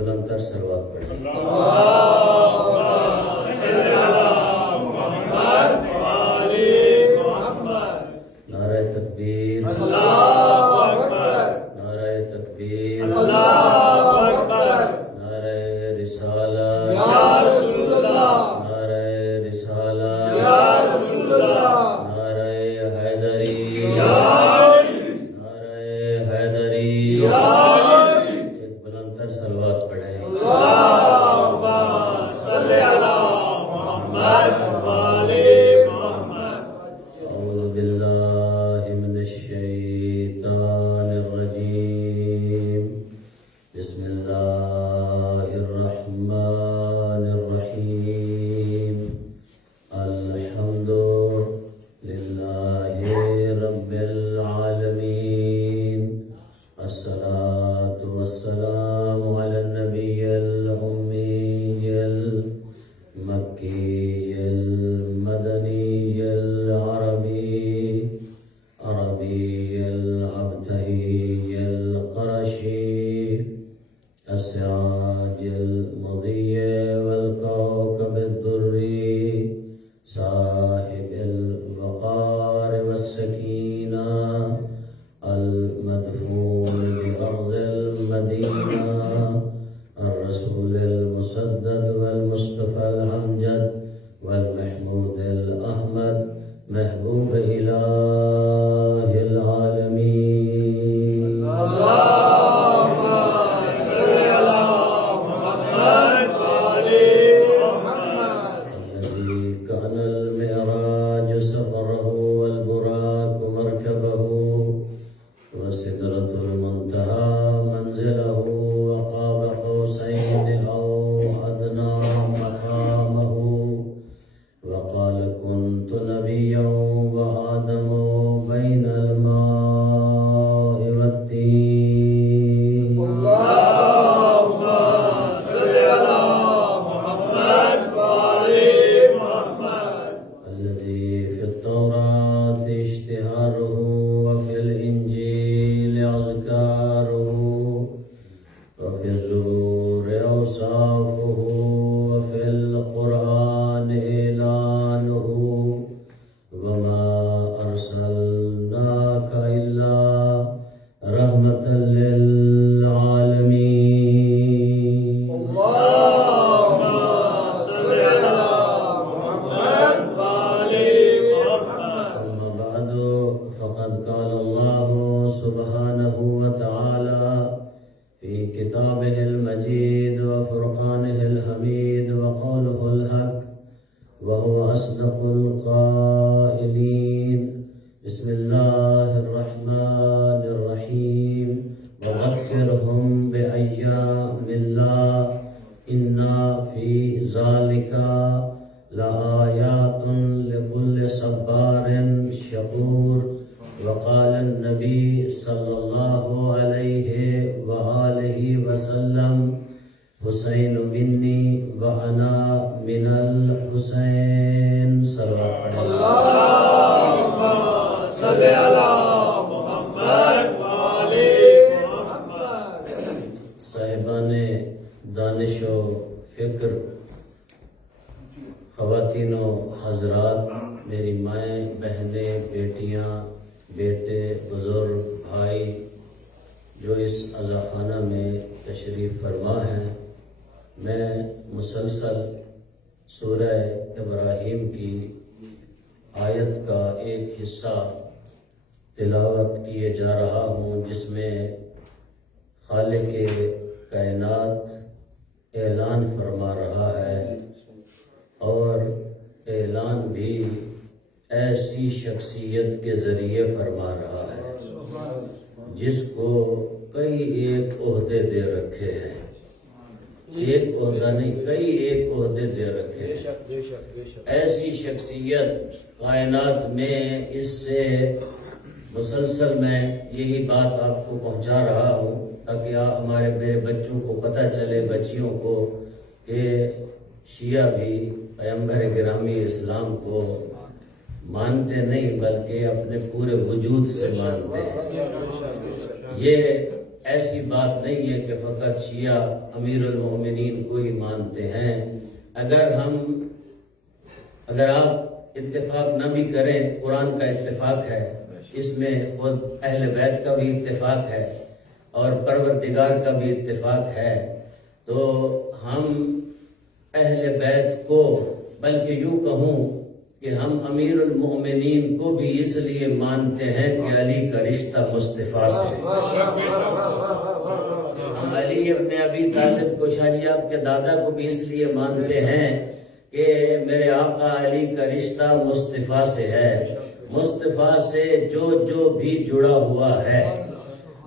بلند تر صلوات پڑھیں۔ نعرہ تکبیر، نعرہ تکبیر، نعرہ رسالہ، نعرہ رسالہ، نعرہ حیدری، نعرہ حیدری۔ ایک بلند تر صلوات پڑھیں۔ اعوذ باللہ من الشیطان الرجیم، بسم اللہ الرحمن الرحیم، الحمد للہ رب العالمین، الصلاة والسلام علی النبی الأمی المکی المدنی العربی عربی الابتہی القرشی السراج المضیء والکوكب الدری صاحب الوقار والسکینہ المدفون بأرض المدینہ الرسول المسدد والمصطفى الأمجد والمحمود الأحمد محبوب إله العالمين، اللهم صل على محمد وآل محمد، الذي كان المعراج سفره والبراق مركبه وسدرة المنتهى منزله وقاب قوسين أو أدنى مقامه، وقال كنت نبيا وآدم بين الماء والطين، اللهم صل على محمد وآل محمد، الذي في التوراة اشتهاره وفي الإنجيل أذكاره وفي الزبور أوصافه وفي القرآن إعلانه، وما أرسلناك إلا رحمة للعالمين، اللهم صل على محمد وآل محمد. أما بعد، فقد قال الله سبحانه وتعالى في كتابه المجيد وفرقانه الحميد وقوله الحق وهو أصدق القائلين، بسم الله الرحمن الرحيم، وذكرهم بأيام الله إن في ذلك لآيات لكل صبار شكور. وقال النبي صلى الله عليه وآله وسلم، حسین منی وأنا من الحسین. صلوات پڑھیں۔ اللهم صل على محمد وآل محمد. صاحبان دانش و فکر، خواتین و حضرات، میری مائیں، بہنیں، بیٹیاں، بیٹے، بزرگ، بھائی جو اس عزاخانہ میں تشریف فرما ہیں، میں مسلسل سورہ ابراہیم کی آیت کا ایک حصہ تلاوت کیے جا رہا ہوں، جس میں خالق کائنات اعلان فرما رہا ہے، اور اعلان بھی ایسی شخصیت کے ذریعے فرما رہا ہے جس کو کئی ایک عہدے دے رکھے ہیں، ایک عہدہ نہیں، کئی ایک عہدے دے رکھے ہیں. ایسی شخصیت کائنات میں، اس سے مسلسل میں یہی بات آپ کو پہنچا رہا ہوں تاکہ میرے بچوں کو پتہ چلے، بچیوں کو، کہ شیعہ بھی پیغمبر گرامی اسلام کو مانتے نہیں بلکہ اپنے پورے وجود سے مانتے ہیں. یہ ایسی بات نہیں ہے کہ فقط شیعہ امیر المومنین کو ہی مانتے ہیں۔ اگر آپ اتفاق نہ بھی کریں، قرآن کا اتفاق ہے، اس میں خود اہل بیت کا بھی اتفاق ہے اور پروردگار کا بھی اتفاق ہے، تو ہم اہل بیت کو، بلکہ یوں کہوں کہ ہم امیر المومنین کو بھی اس لیے مانتے ہیں کہ علی کا رشتہ مصطفیٰ سے۔ ہم علی ابن ابی طالب کو، شاہ جی آپ کے دادا کو بھی اس لیے مانتے ہیں کہ میرے آقا علی کا رشتہ مصطفیٰ سے ہے۔ مصطفیٰ سے جو بھی جڑا ہوا ہے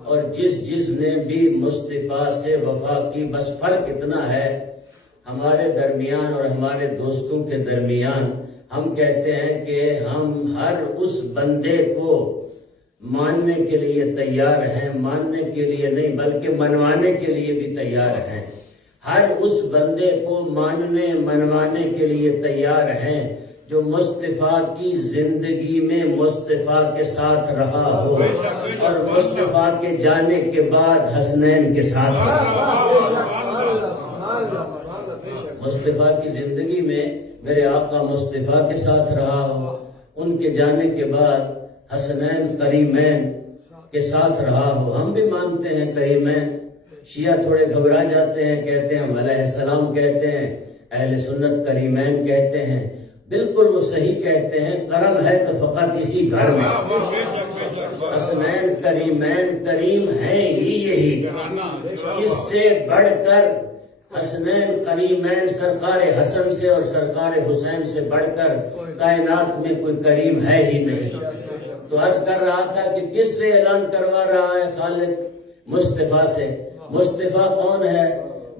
اور جس نے بھی مصطفیٰ سے وفا کی، بس فرق اتنا ہے ہمارے درمیان اور ہمارے دوستوں کے درمیان، ہم کہتے ہیں کہ ہم ہر اس بندے کو ماننے کے لیے تیار ہیں، ماننے کے لیے نہیں بلکہ منوانے کے لیے بھی تیار ہیں، ہر اس بندے کو ماننے منوانے کے لیے تیار ہیں جو مصطفیٰ کی زندگی میں مصطفیٰ کے ساتھ رہا ہو اور مصطفیٰ کے جانے کے بعد حسنین کے ساتھ رہا ہو۔ مصطفیٰ کی زندگی میں میرے آقا مصطفیٰ کے ساتھ رہا ہو، ان کے جانے کے بعد حسنین کریمین کے ساتھ رہا ہو۔ ہم بھی مانتے ہیں کریمین، شیعہ تھوڑے گھبرا جاتے ہیں، کہتے ہیں ہم علیہ السلام کہتے ہیں، اہل سنت کریمین کہتے ہیں۔ بالکل وہ صحیح کہتے ہیں، کرم ہے تو فقط اسی گھر میں۔ حسنین کریمین، کریم ہیں ہی یہی، اس سے بڑھ کر حسنین کریمین سرکار حسن سے اور سرکار حسین سے بڑھ کر کائنات میں کوئی کریم ہے ہی نہیں۔ تو عرض کر رہا تھا کہ کس سے اعلان کروا رہا ہے خالق؟ مصطفیٰ سے۔ مصطفیٰ کون ہے؟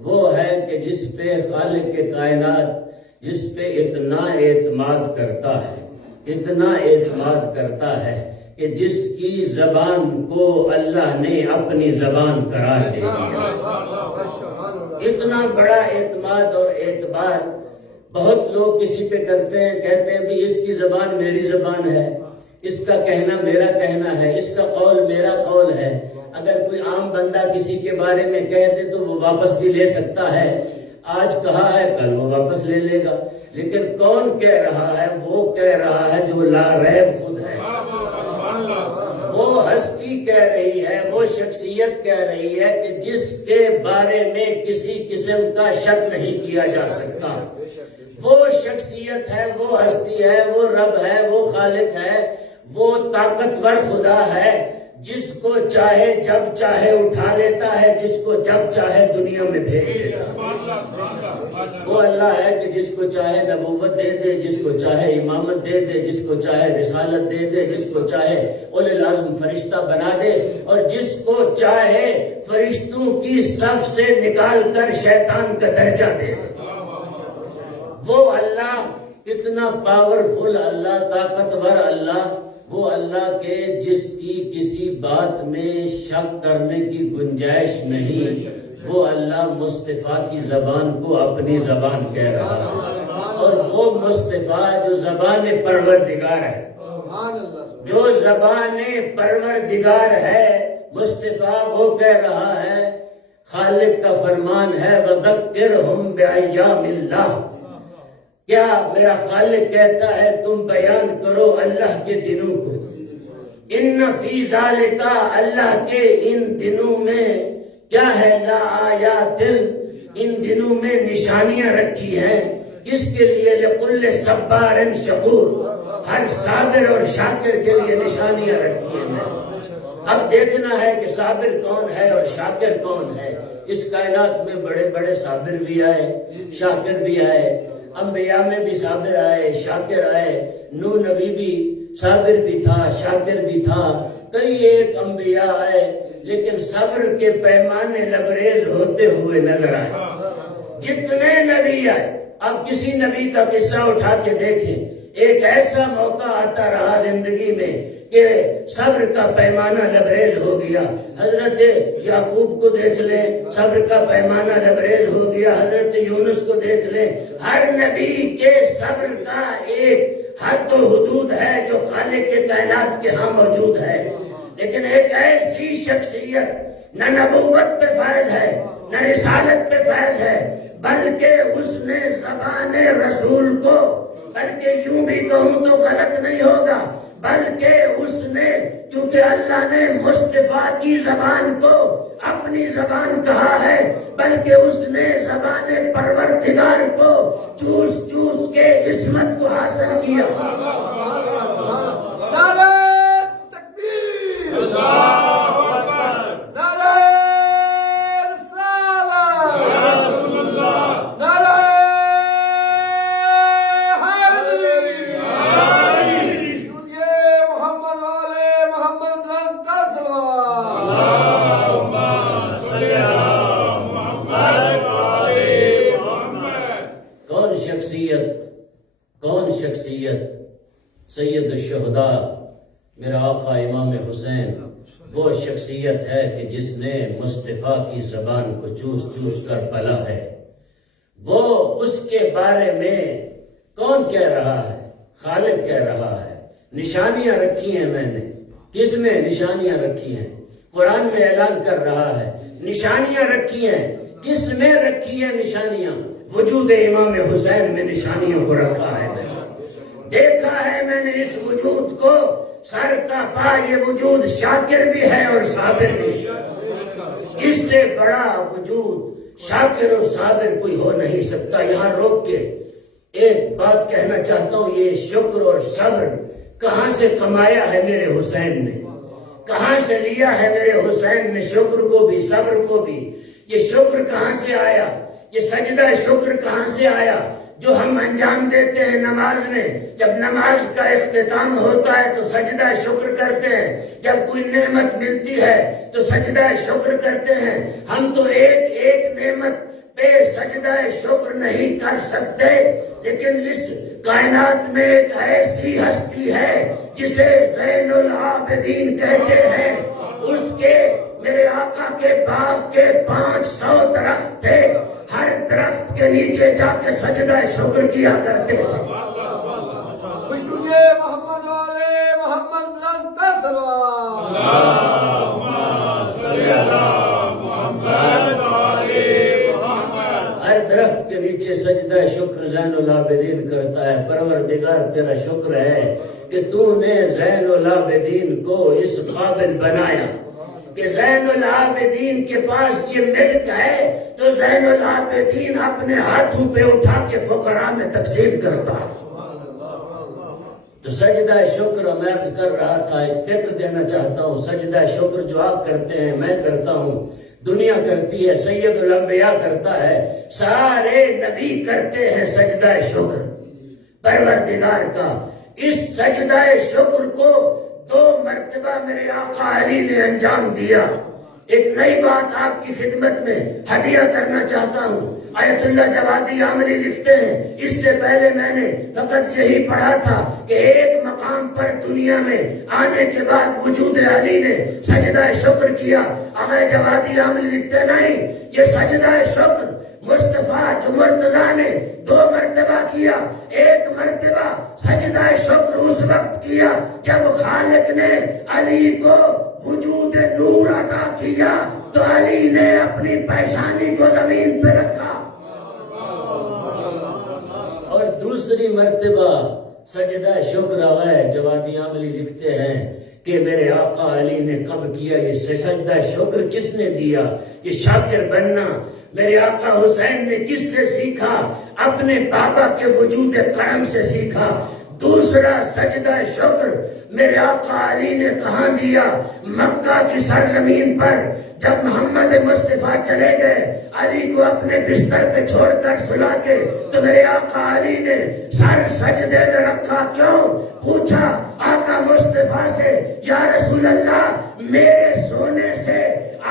وہ ہے کہ جس پہ خالق کائنات جس پہ اتنا اعتماد کرتا ہے، اتنا اعتماد کرتا ہے کہ جس کی زبان کو اللہ نے اپنی زبان قرار دے دیا۔ اتنا بڑا اعتماد اور اعتبار بہت لوگ کسی پہ کرتے ہیں، کہتے ہیں بھی اس کی زبان میری زبان ہے، اس کا کہنا میرا کہنا ہے، اس کا قول میرا قول ہے۔ اگر کوئی عام بندہ کسی کے بارے میں کہہ دے تو وہ واپس بھی لے سکتا ہے، آج کہا ہے کل وہ واپس لے لے گا، لیکن کون کہہ رہا ہے؟ وہ کہہ رہا ہے جو لا ریب خود ہے، وہ ہستی کہہ رہی ہے، وہ شخصیت کہہ رہی ہے کہ جس کے بارے میں کسی قسم کا شک نہیں کیا جا سکتا۔ وہ شخصیت ہے، وہ ہستی ہے، وہ رب ہے، وہ خالق ہے، وہ طاقتور خدا ہے، جس کو چاہے جب چاہے اٹھا لیتا ہے، جس کو جب چاہے دنیا میں بھیج دیتا ہے۔ وہ اللہ ہے کہ جس کو چاہے نبوت دے دے، جس کو چاہے امامت دے دے، جس کو چاہے رسالت دے دے، جس کو چاہے اولو العزم فرشتہ بنا دے، اور جس کو چاہے فرشتوں کی صف سے نکال کر شیطان کا درجہ دے دے۔ وہ اللہ اتنا پاورفل اللہ، طاقتور اللہ، وہ اللہ کے جس کی کسی بات میں شک کرنے کی گنجائش نہیں، وہ اللہ مصطفیٰ کی زبان کو اپنی زبان کہہ رہا ہے، اور وہ مصطفیٰ جو زبان پروردگار ہے، جو زبان پروردگار ہے، مصطفیٰ وہ کہہ رہا ہے، خالق کا فرمان ہے وَذَكِّرْهُمْ بِأَيَّامِ اللَّهِ۔ کیا میرا خالق کہتا ہے تم بیان کرو اللہ کے دنوں کو، ان فی ذالک، اللہ کے ان دنوں میں کیا ہے، لآیات، ان دنوں میں نشانیاں رکھی ہیں، کس کے لیے؟ لکل صبار شکور، ہر صابر اور شاکر کے لیے نشانیاں رکھی ہیں۔ اب دیکھنا ہے کہ صابر کون ہے اور شاکر کون ہے۔ اس کائنات میں بڑے بڑے صابر بھی آئے، شاکر بھی آئے، انبیاء میں بھی صابر آئے، شاکر آئے، نوح نبی بھی صابر بھی تھا، شاکر بھی تھا، کئی ایک انبیاء آئے، لیکن صبر کے پیمانے لبریز ہوتے ہوئے نظر آئے۔ جتنے نبی آئے، اب کسی نبی کا قصہ اٹھا کے دیکھیں، ایک ایسا موقع آتا رہا زندگی میں کہ صبر کا پیمانہ لبریز ہو گیا۔ حضرت یعقوب کو دیکھ لیں، صبر کا پیمانہ لبریز ہو گیا۔ حضرت یونس کو دیکھ لیں، ہر نبی کے صبر کا ایک حد و حدود ہے جو خالق کے کائنات کے ہاں موجود ہے۔ لیکن ایک ایسی شخصیت نہ نبوت پہ فیض ہے نہ رسالت پہ فیض ہے، بلکہ اس نے زبان رسول کو، بلکہ یوں بھی کہوں تو غلط نہیں ہوگا، بلکہ اس نے، کیونکہ اللہ نے مصطفیٰ کی زبان کو اپنی زبان کہا ہے، بلکہ اس نے زبان پروردگار کو چوس چوس کے عصمت کو حاصل کیا۔ نعرہ تکبیر، اللہ اکبر، نعرہ رسالت، یا رسول اللہ، نعرہ حیدری، سنیے محمد والے محمد بلند صلوات، اللہم صلی علی محمد وآل محمد۔ کون شخصیت سید الشہداء میرا آقا امام حسین وہ شخصیت ہے کہ جس نے مصطفیٰ کی زبان کو چوس چوس کر پلا ہے۔ وہ اس کے بارے میں کون کہہ رہا ہے؟ خالق کہہ رہا ہے۔ نشانیاں رکھی ہیں میں نے۔ کس نے نشانیاں رکھی ہیں؟ قرآن میں اعلان کر رہا ہے نشانیاں رکھی ہیں۔ کس میں رکھی ہیں نشانیاں؟ وجود امام حسین میں نشانیوں کو رکھا ہے۔ میں دیکھا ہے میں نے اس وجود کو، سر تا پا یہ وجود شاکر بھی ہے اور صابر بھی ہے۔ اس سے بڑا وجود شاکر اور صابر کوئی ہو نہیں سکتا۔ یہاں روک کے ایک بات کہنا چاہتا ہوں، یہ شکر اور صبر کہاں سے کمایا ہے میرے حسین نے؟ کہاں سے لیا ہے میرے حسین نے شکر کو بھی صبر کو بھی؟ یہ شکر کہاں سے آیا؟ یہ سجدہ شکر کہاں سے آیا جو ہم انجام دیتے ہیں نماز میں؟ جب نماز کا اختتام ہوتا ہے تو سجدہ شکر کرتے ہیں، جب کوئی نعمت ملتی ہے تو سجدہ شکر کرتے ہیں۔ ہم تو ایک ایک نعمت پہ سجدہ شکر نہیں کر سکتے، لیکن اس کائنات میں ایک ایسی ہستی ہے جسے زین العابدین کہتے ہیں، اس کے میرے آقا کے باغ کے 500 درخت تھے، ہر درخت کے نیچے جا کے سجدہ شکر کیا کرتے تھے۔ خوشبوئے محمد والے محمد بلند صلوات، اللہم صلی علی محمد وآل محمد۔ ہر درخت کے نیچے سجدہ شکر زین العابدین کرتا ہے۔ پروردگار تیرا شکر ہے کہ تو نے زین العابدین کو اس قابل بنایا کہ زین العابدین کے پاس یہ ملک ہے تو زین العابدین اپنے ہاتھوں پہ اٹھا کے فقراء میں تقسیم کرتا ہے۔ تو سجدہ شکر میں عرض کر رہا تھا، ایک فکر دینا چاہتا ہوں۔ سجدہ شکر جو آپ کرتے ہیں، میں کرتا ہوں، دنیا کرتی ہے، سید الانبیاء کرتا ہے، سارے نبی کرتے ہیں سجدہ شکر پروردگار کا۔ اس سجدہ شکر کو 2 مرتبہ میرے آقا علی نے انجام دیا۔ ایک نئی بات آپ کی خدمت میں ہدیہ کرنا چاہتا ہوں۔ آیت اللہ جوادی عاملی لکھتے ہیں، اس سے پہلے میں نے فقط یہی پڑھا تھا کہ ایک مقام پر دنیا میں آنے کے بعد وجود علی نے سجدہ شکر کیا۔ آقا جوادی عاملی لکھتے نہیں، یہ سجدہ شکر مصطفیٰ جو مرتضیٰ نے 2 مرتبہ کیا۔ ایک مرتبہ سجدہ شکر اس وقت کیا جب خالق نے علی کو وجود نور عطا کیا تو علی نے اپنی پیشانی کو زمین پہ رکھا۔ اور دوسری مرتبہ سجدہ شکر آئے، جوادی عاملی لکھتے ہیں کہ میرے آقا علی نے کب کیا یہ سجدہ شکر؟ کس نے دیا یہ شاکر بننا؟ میرے آقا حسین نے کس سے سیکھا؟ اپنے بابا کے وجود کرم سے سیکھا۔ دوسرا سجدہ شکر میرے آقا علی نے کہاں دیا؟ مکہ کی سرزمین پر جب محمد مصطفیٰ چلے گئے، علی کو اپنے بستر پہ چھوڑ کر سلا کے، تو میرے آقا علی نے سر سجدے میں رکھا۔ کیوں؟ پوچھا آقا مصطفیٰ سے، یا رسول اللہ میرے سونے سے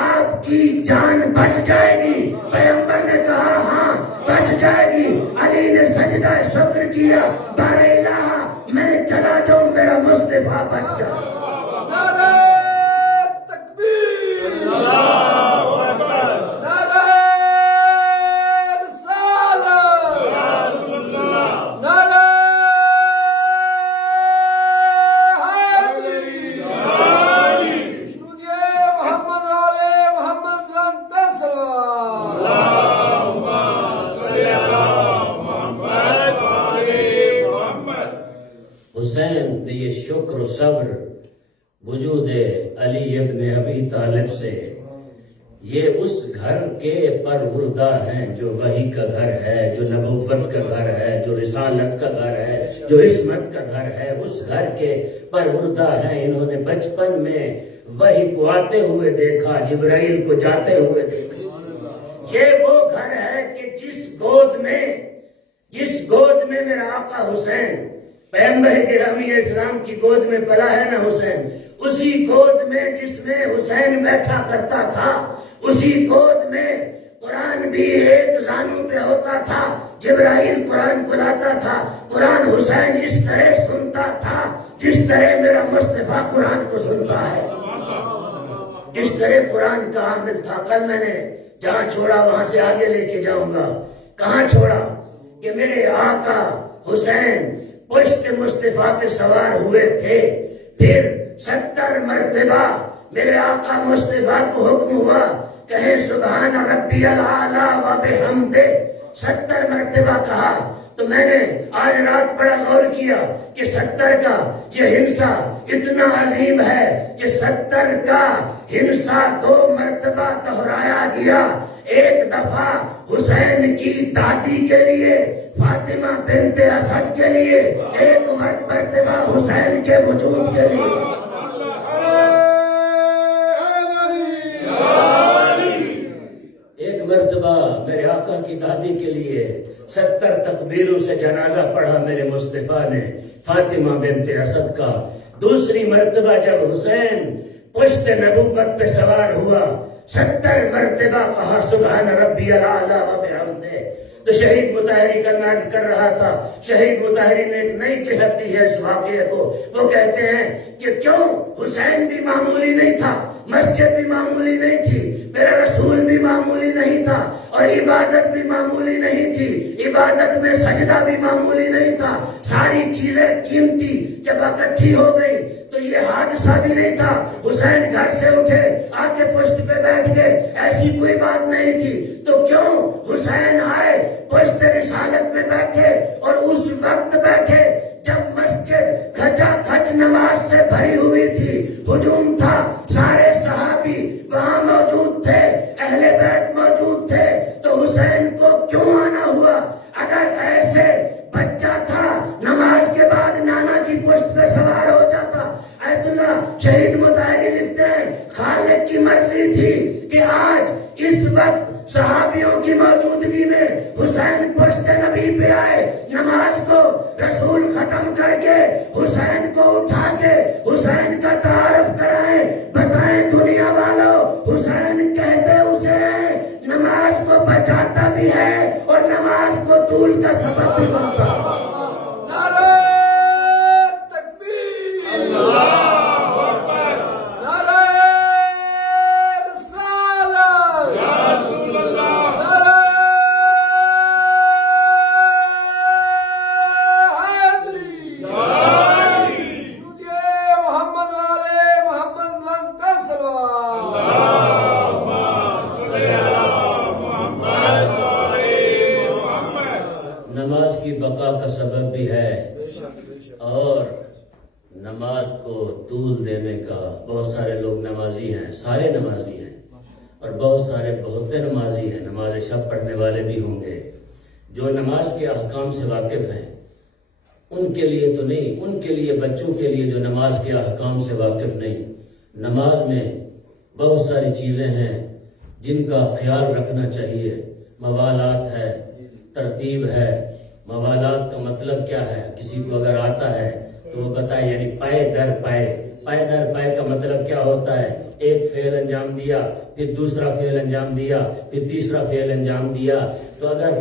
آپ کی جان بچ جائے گی؟ پیغمبر نے کہا ہاں بچ جائے گی۔ علی نے سجدہ شکر کیا، بار الہ میں چلا جاؤں میرا مصطفیٰ بچ جائے۔ نعرہ تکبیر، اللہ اکبر، نعرہ رسالت، یا رسول اللہ، نعرہ حیدری، سنیے محمد والے محمد نے یہ شکر و صبر وجود علی ابن ابی طالب سے، یہ اس گھر کے پروردہ ہیں جو وحی کا گھر ہے، جو نبوت کا گھر ہے، جو رسالت کا گھر ہے، جو عصمت کا گھر ہے، اس گھر کے پروردہ ہیں۔ انہوں نے بچپن میں وحی کو آتے ہوئے دیکھا، جبرائیل کو جاتے ہوئے دیکھا۔ یہ وہ گھر ہے کہ جس گود میں میرا آقا حسین پیغمبر گرامی اسلام کی گود میں پلا ہے نا حسین، اسی گود میں جس میں حسین بیٹھا کرتا تھا، اسی گود میں قرآن بھی ایک زانو پہ ہوتا تھا، جبرائیل قرآن کو لاتا تھا، قرآن حسین اس طرح سنتا تھا جس طرح میرا مصطفیٰ قرآن کو سنتا ہے، اس طرح قرآن کا عامل تھا۔ کل میں نے جہاں چھوڑا وہاں سے آگے لے کے جاؤں گا۔ کہاں چھوڑا کہ میرے آقا حسین پشت مصطفیٰ پہ سوار ہوئے تھے، پھر 70 مرتبہ میرے آقا مصطفیٰ کو حکم ہوا کہیں سبحان ربی الاعلی و بحمدہ، 70 مرتبہ کہا۔ تو میں نے آج رات بڑا غور کیا کہ 70 کا یہ ہنسا اتنا عظیم ہے کہ 70 کا ہنسا 2 مرتبہ دہرایا گیا، ایک دفعہ حسین کی دادی کے لیے فاطمہ بنت اسد کے لیے، ایک مرتبہ حسین کے وجود کے لیے۔ ایک مرتبہ میرے آقا کی دادی کے لیے 70 تکبیروں سے جنازہ پڑھا میرے مصطفیٰ نے فاطمہ بنت اسد کا۔ دوسری مرتبہ جب حسین پشت نبوت پہ سوار ہوا 70 مرتبہ کہا سبحان ربی الاعلی و بحمدہ۔ تو شہید مطہری کا میں عرض کر رہا تھا، شہید مطہری نے ایک نئی جہت دی ہے اس واقعے کو۔ وہ کہتے ہیں کہ کیوں حسین بھی معمولی نہیں تھا، مسجد بھی معمولی نہیں تھی، میرا رسول بھی معمولی نہیں تھا، اور عبادت بھی معمولی نہیں تھی، عبادت میں سجدہ بھی معمولی نہیں تھا، ساری چیزیں قیمتی جب اکٹھی ہو گئی تو یہ حادثہ بھی نہیں تھا حسین گھر سے اٹھے آ کے پشت پہ بیٹھ گئے، ایسی کوئی بات نہیں تھی۔ تو کیوں حسین آئے پشت رسالت میں بیٹھے، اور اس وقت بیٹھے جب مسجد کھچا کھچ نماز سے بھری ہوئی تھی، ہجوم تھا، سارے صحابی وہاں موجود تھے، اہل بیت موجود تھے، تو حسین کو کیوں آنا ہوا؟ اگر ایسے بچہ تھا نماز کے بعد نانا کی پشت پہ سوار ہو جاتا۔ ایت اللہ شہید مطہری لکھتے ہیں خالق کی مرضی تھی کہ آج اس وقت صحابیوں کی موجودگی میں حسین پشت نبی پہ آئے، نماز کو رسول ختم کر کے حسین کو اٹھا کے حسین کا تعارف کرائیں، بتائیں دنیا والوں حسین کہتے اسے ہیں نماز کو بچاتا بھی ہے اور نماز کو طول کا سبب بھی بنتا ہے۔ نماز کی بقا کا سبب بھی ہے اور نماز کو طول دینے کا۔ بہت سارے لوگ نمازی ہیں، سارے نمازی ہیں، اور بہت سارے بہت نمازی ہیں، نماز شب پڑھنے والے بھی ہوں گے، جو نماز کے احکام سے واقف ہیں۔ ان کے لیے تو نہیں، ان کے لیے بچوں کے لیے جو نماز کے احکام سے واقف نہیں۔ نماز میں بہت ساری چیزیں ہیں جن کا خیال رکھنا چاہیے۔ موالات ہے، ترتیب ہے۔ موالات کا مطلب کیا ہے؟ کسی کو اگر آتا ہے تو وہ بتائے، یعنی پائے در پائے۔ پائے در پائے کا مطلب کیا ہوتا ہے؟ ایک فعل انجام دیا، پھر دوسرا فعل انجام دیا، پھر تیسرا فعل انجام دیا۔ تو اگر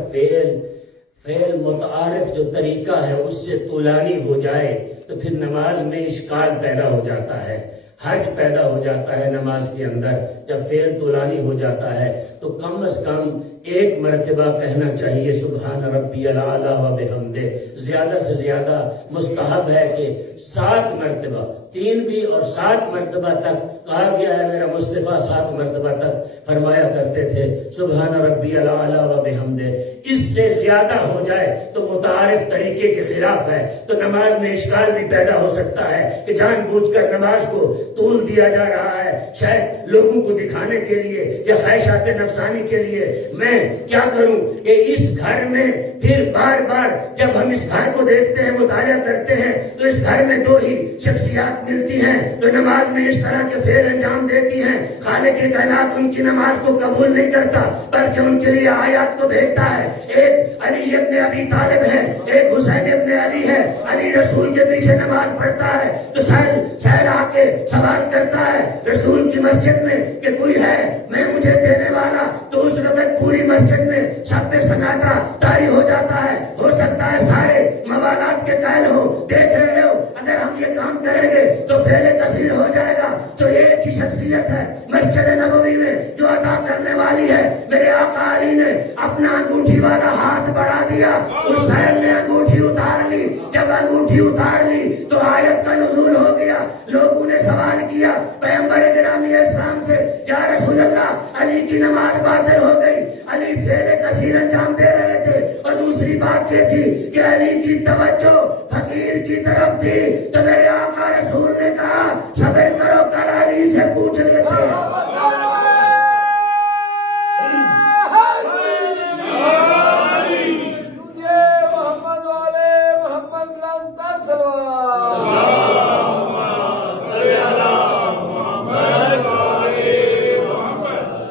فعل متعارف جو طریقہ ہے اس سے طولانی ہو جائے تو پھر نماز میں اشکال پیدا ہو جاتا ہے، حرج پیدا ہو جاتا ہے نماز کے اندر۔ جب فعل طولانی ہو جاتا ہے تو کم از کم ایک مرتبہ کہنا چاہیے سبحان ربی الاعلیٰ و بحمدہ. زیادہ سے زیادہ مستحب ہے کہ 7 مرتبہ، 3 بھی اور 7 مرتبہ تک کہا گیا ہے. میرا مصطفیٰ 7 مرتبہ تک فرمایا کرتے تھے سبحان ربی الاعلیٰ و بحمدہ. اس سے زیادہ ہو جائے تو متعارف طریقے کے خلاف ہے. تو نماز میں اشکال بھی پیدا ہو سکتا ہے کہ جان بوجھ کر نماز کو طول دیا جا رہا ہے، شاید لوگوں کو دکھانے کے لیے یا خواہشات نفسانی کے لیے. میں کیا کروں کہ اس گھر میں پھر بار بار جب ہم اس گھر کو دیکھتے ہیں، مطالعہ کرتے ہیں، تو اس گھر میں 2 ہی شخصیات ملتی ہیں جو نماز میں اس طرح کے فعل انجام دیتی ہیں. خالق کائنات ان کی نماز کو قبول نہیں کرتا بلکہ ان کے لیے آیات کو بھیجتا ہے. ایک علی ابن ابی طالب ہے، ایک حسین ابن علی ہے. علی رسول کے پیچھے نماز پڑھتا ہے تو سہل آ کے سوال کرتا ہے رسول کی مسجد میں کہ کوئی ہے میں مجھے دینے والا. تو اس وقت پوری مسجد میں سب پہ سناٹا طاری ہو جاتا ہے. ہو سکتا ہے سارے موالات کے قائل ہو، دیکھ رہے ہو اگر ہم یہ کام کریں گے تو فعل کثیر ہو جائے گا. تو ایک ہی شخصیت ہے مسجد نبوی میں جو عطا کرنے والی ہے. میرے آقا علی نے اپنا انگوٹھی والا ہاتھ بڑھا دیا، اس سہل نے انگوٹھی اتار لی. جب انگوٹھی اتار لی تو آیت کا نزول ہو گیا. لوگوں نے سوال کیا پیغمبر گرامی اسلام سے یا رسول اللہ علی کی نماز باطل ہو گئی. علی فعل کثیر انجام دے رہے تھے اور دوسری بات یہ تھی کہ علی کی توجہ فقیر کی طرف تھی. تو میرے آقا رسول نے کہا صبر کرو کل علی سے پوچھ لیتے ہیں.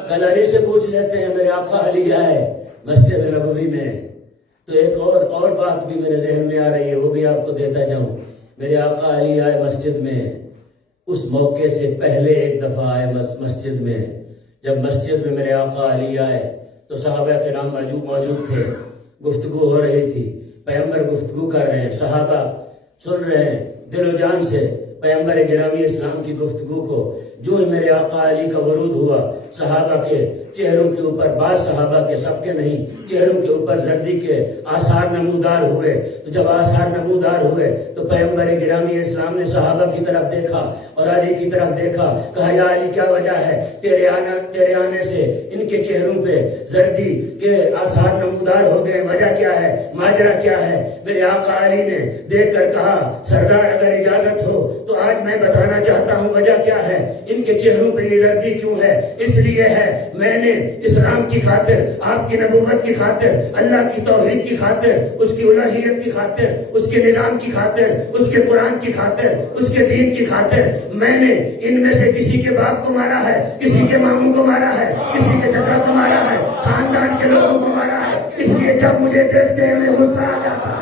کل علی سے پوچھ لیتے ہیں. میرے آقا علی آئے مسجد نبوی میں تو ایک اور بات بھی میرے ذہن میں آ رہی ہے، وہ بھی آپ کو دیتا جاؤں. میرے آقا علی آئے مسجد میں، اس موقع سے پہلے ایک دفعہ آئے مسجد میں. جب مسجد میں میرے آقا علی آئے تو صحابہ کرام موجود تھے. گفتگو ہو رہی تھی، پیغمبر گفتگو کر رہے ہیں، صحابہ سن رہے ہیں دل و جان سے پیغمبر گرامی اسلام کی گفتگو کو. جو ہی میرے آقا علی کا ورود ہوا صحابہ کے چہروں کے اوپر، بعض صحابہ کے، سب کے نہیں، چہروں کے اوپر زردی کے آثار نمودار ہوئے. تو جب آثار نمودار ہوئے تو پیغمبر گرامی اسلام نے صحابہ کی طرف دیکھا اور علی کی طرف دیکھا. کہا یا علی کیا وجہ ہے تیرے آنے سے ان کے چہروں پہ زردی کے آثار نمودار ہو گئے، وجہ کیا ہے، ماجرا کیا ہے؟ میرے آقا علی نے دیکھ کر کہا سردار اگر اجازت ہو تو آج میں بتانا چاہتا ہوں وجہ کیا ہے، ان کے چہروں پہ یہ زردی کیوں ہے. اس لیے ہے میں نے اسلام کی خاطر، آپ کی نبوت کی خاطر، اللہ کی توحید کی خاطر، اس کی الوہیت کی خاطر، اس کے نظام کی خاطر، اس کے قرآن کی خاطر، اس کے دین کی خاطر میں نے ان میں سے کسی کے باپ کو مارا ہے، کسی کے ماموں کو مارا ہے، کسی کے چچا کو مارا ہے، خاندان کے لوگوں کو مارا ہے. اس لیے جب مجھے دیکھتے ہیں انہیں غصہ آ جاتا ہے.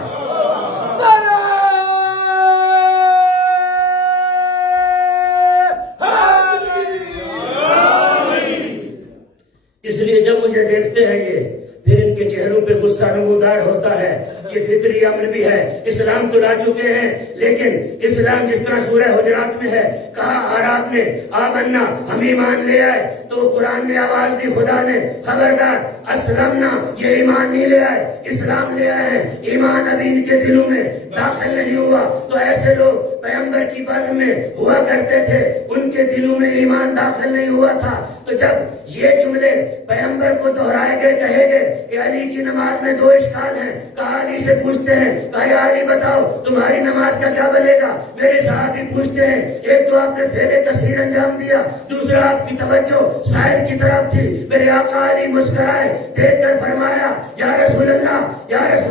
اس لیے جب مجھے دیکھتے ہیں یہ پھر ان کے چہروں پہ غصہ نمودار ہوتا ہے. یہ فطری امر بھی ہے. اسلام تو لا چکے ہیں لیکن اسلام جس طرح سورہ حجرات میں ہے، کہا آراب نے آمنا ہم ایمان لے آئے، تو قرآن نے آواز دی، خدا نے خبردار اسلمنا یہ ایمان نہیں لے آئے، اسلام لے آئے ہیں. ایمان ابھی ان کے دلوں میں داخل نہیں ہوا. تو ایسے لوگ پیغمبر کی بزم میں ہوا کرتے تھے، ان کے دلوں میں ایمان داخل نہیں ہوا تھا. تو جب یہ جملے پیغمبر کو دہرائے گئے، کہے گئے کہ علی کی نماز میں 2 اشکال ہیں. کہا علی سے پوچھتے ہیں، کہا یا علی بتاؤ تمہاری نماز کا کیا بنے گا. میرے صحابی پوچھتے ہیں، ایک تو آپ نے فعل کثیر انجام دیا، دوسرا آپ کی توجہ سائل کی طرف تھی. میرے آقا علی مسکرائے، دیکھ کر فرمایا یا رسول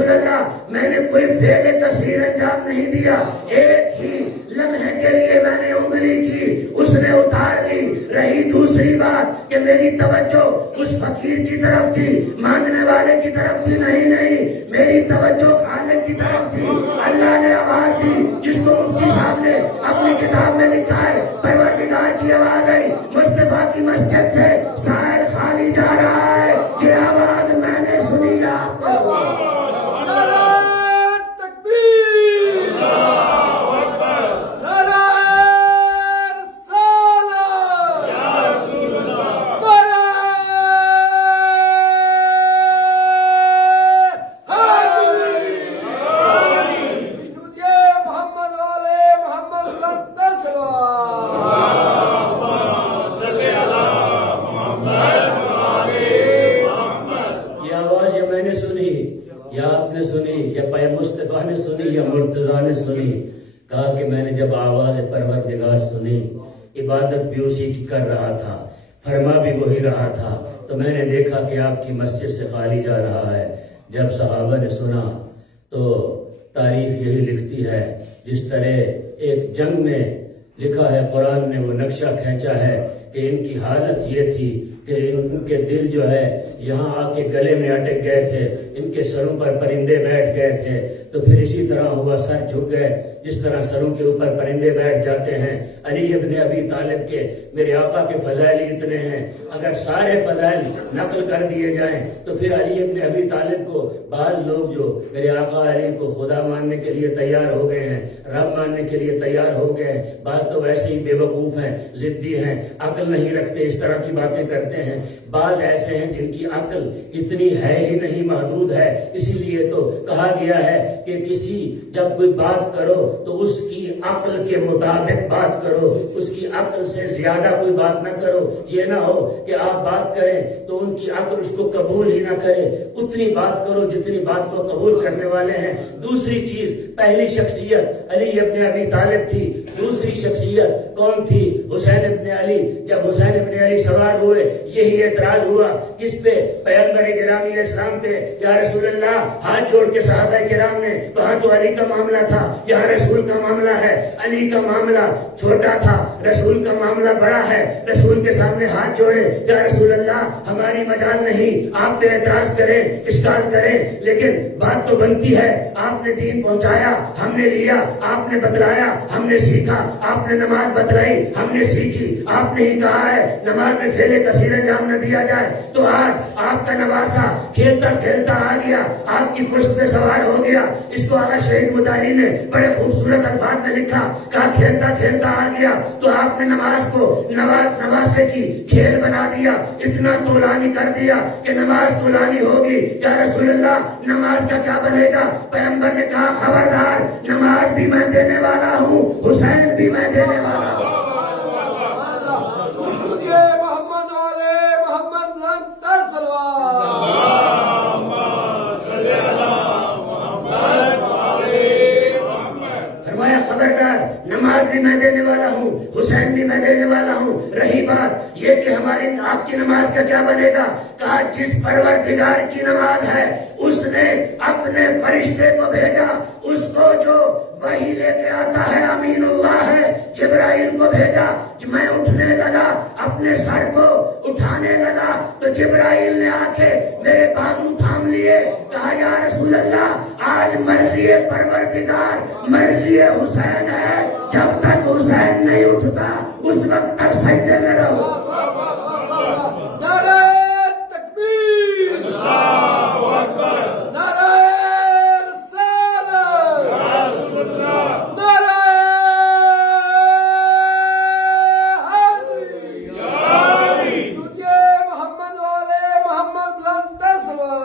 اللہ میں نے کوئی فعل کثیر انجام نہیں دیا، ایک ہی لمحے کے لیے میں نے انگلی کی، اس نے اتار لی. رہی دوسری بات کہ میری توجہ اس فقیر کی طرف تھی، مانگنے والے کی طرف تھی. نہیں، میری توجہ خالق کی طرف تھی. اللہ نے آواز دی جس کو مفتی صاحب نے اپنی کتاب میں لکھا ہے، پروردگار کی آواز آئی، مصطفیٰ کی مسجد سے سائل خالی جا رہا ہے. یہ آواز میں نے سنی. سنی یا آپ نے سنی یا پے مصطفیٰ نے سنی یا مرتضیٰ نے سنی؟ کہا کہ میں نے جب آواز پروردگار سنی، عبادت بھی اسی کی کر رہا تھا، فرما بھی وہی رہا تھا، تو میں نے دیکھا کہ آپ کی مسجد سے خالی جا رہا ہے۔ جب صحابہ نے سنا تو تاریخ یہی لکھتی ہے، جس طرح ایک جنگ میں لکھا ہے، قرآن نے وہ نقشہ کھینچا ہے کہ ان کی حالت یہ تھی کہ ان کے دل جو ہے یہاں آ کے گلے میں اٹک گئے تھے، ان کے سروں پر پرندے بیٹھ گئے تھے، تو پھر اسی طرح ہوا، سر جھک گئے جس طرح سروں کے اوپر پرندے بیٹھ جاتے ہیں۔ علی ابن ابی طالب کے، میرے آقا کے فضائل اتنے ہیں، اگر سارے فضائل نقل کر دیے جائیں تو پھر علی ابن ابی طالب کو، بعض لوگ جو میرے آقا علی کو خدا ماننے کے لیے تیار ہو گئے ہیں، رب ماننے کے لیے تیار ہو گئے ہیں، بعض تو ویسے ہی بے وقوف ہیں، ضدی ہیں، عقل نہیں رکھتے، اس طرح کی باتیں کرتے ہیں۔ بعض ایسے ہیں جن کی عقل اتنی ہے ہی نہیں، محدود ہے، اسی لیے تو کہا گیا ہے کہ جب کوئی بات کرو تو اس کی عقل کے مطابق بات کرو، اس کی عقل سے زیادہ کوئی بات نہ کرو۔ یہ نہ ہو کہ آپ بات کریں تو ان کی عقل اس کو قبول ہی نہ کرے، اتنی بات کرو جتنی بات وہ قبول کرنے والے ہیں۔ دوسری چیز، پہلی شخصیت علی ابن ابی طالب تھی، دوسری شخصیت کون تھی؟ حسین ابن علی۔ جب حسین ابن علی سوار ہوئے، یہی اعتراض ہوا کس پہ؟ پیغمبر گرامی اسلام پہ۔ یا رسول اللہ، ہاتھ جوڑ کے صحابہ کرام نے کہا تو علی کا معاملہ تھا، یا رسول کا معاملہ ہے؟ علی کا معاملہ چھوٹا تھا، رسول کا معاملہ بڑا ہے۔ رسول کے سامنے ہاتھ جوڑے، یا رسول اللہ ہماری مجال نہیں، آپ پہ اعتراض کریں، اشکال کریں، لیکن بات تو بنتی ہے۔ آپ نے دین پہنچایا، ہم نے لیا، آپ نے بتلایا، ہم نے سیکھا، آپ نے نماز بتلائی، ہم نے سیکھی، آپ نے ہی کہا ہے نماز میں فعل کثیر انجام نہ دیا جائے، تو آج آپ کا نواسا کھیلتا کھیلتا آ گیا، آپ کی پشت پہ سوار ہو گیا۔ اس کو آغا شہید مطہری نے بڑے خوبصورت الفاظ میں لکھا، کہا کھیلتا کھیلتا آ گیا تو آپ نے نماز کو نواسے کی کھیل بنا دیا، اتنا طولانی کر دیا کہ نماز طولانی ہوگی۔ یا رسول اللہ نماز کا کیا بنے گا؟ پیغمبر نے کہا خبردار، نماز بھی میں دینے والا ہوں، حسین بھی میں دینے والا ہوں۔ محمد علی محمد لن تسلوا فرمایا خبردار، نماز بھی میں دینے والا ہوں، حسین بھی میں دینے والا ہوں۔ رہی بات یہ کہ ہماری آپ کی نماز کا کیا بنے گا؟ کہا جس پروردگار کی نماز ہے اس نے اپنے فرشتے کو بھیجا، اس کو جو وحی لے کے آتا ہے امین اللہ ہے، جبرائیل کو بھیجا۔ میں اٹھنے لگا، اپنے سر کو اٹھانے لگا تو جبرائیل نے آ کے میرے بازو تھام لیے، کہا یا رسول اللہ آج مرضی پروردگار مرضی حسین ہے، جب تک حسین نہیں اٹھتا اس وقت تک سجدے میں رہو۔ نعرہ تکبیر، اللہ اکبر، نعرہ رسالت، نعرہ حیدری، تجھے محمد والے محمد لن تسوا۔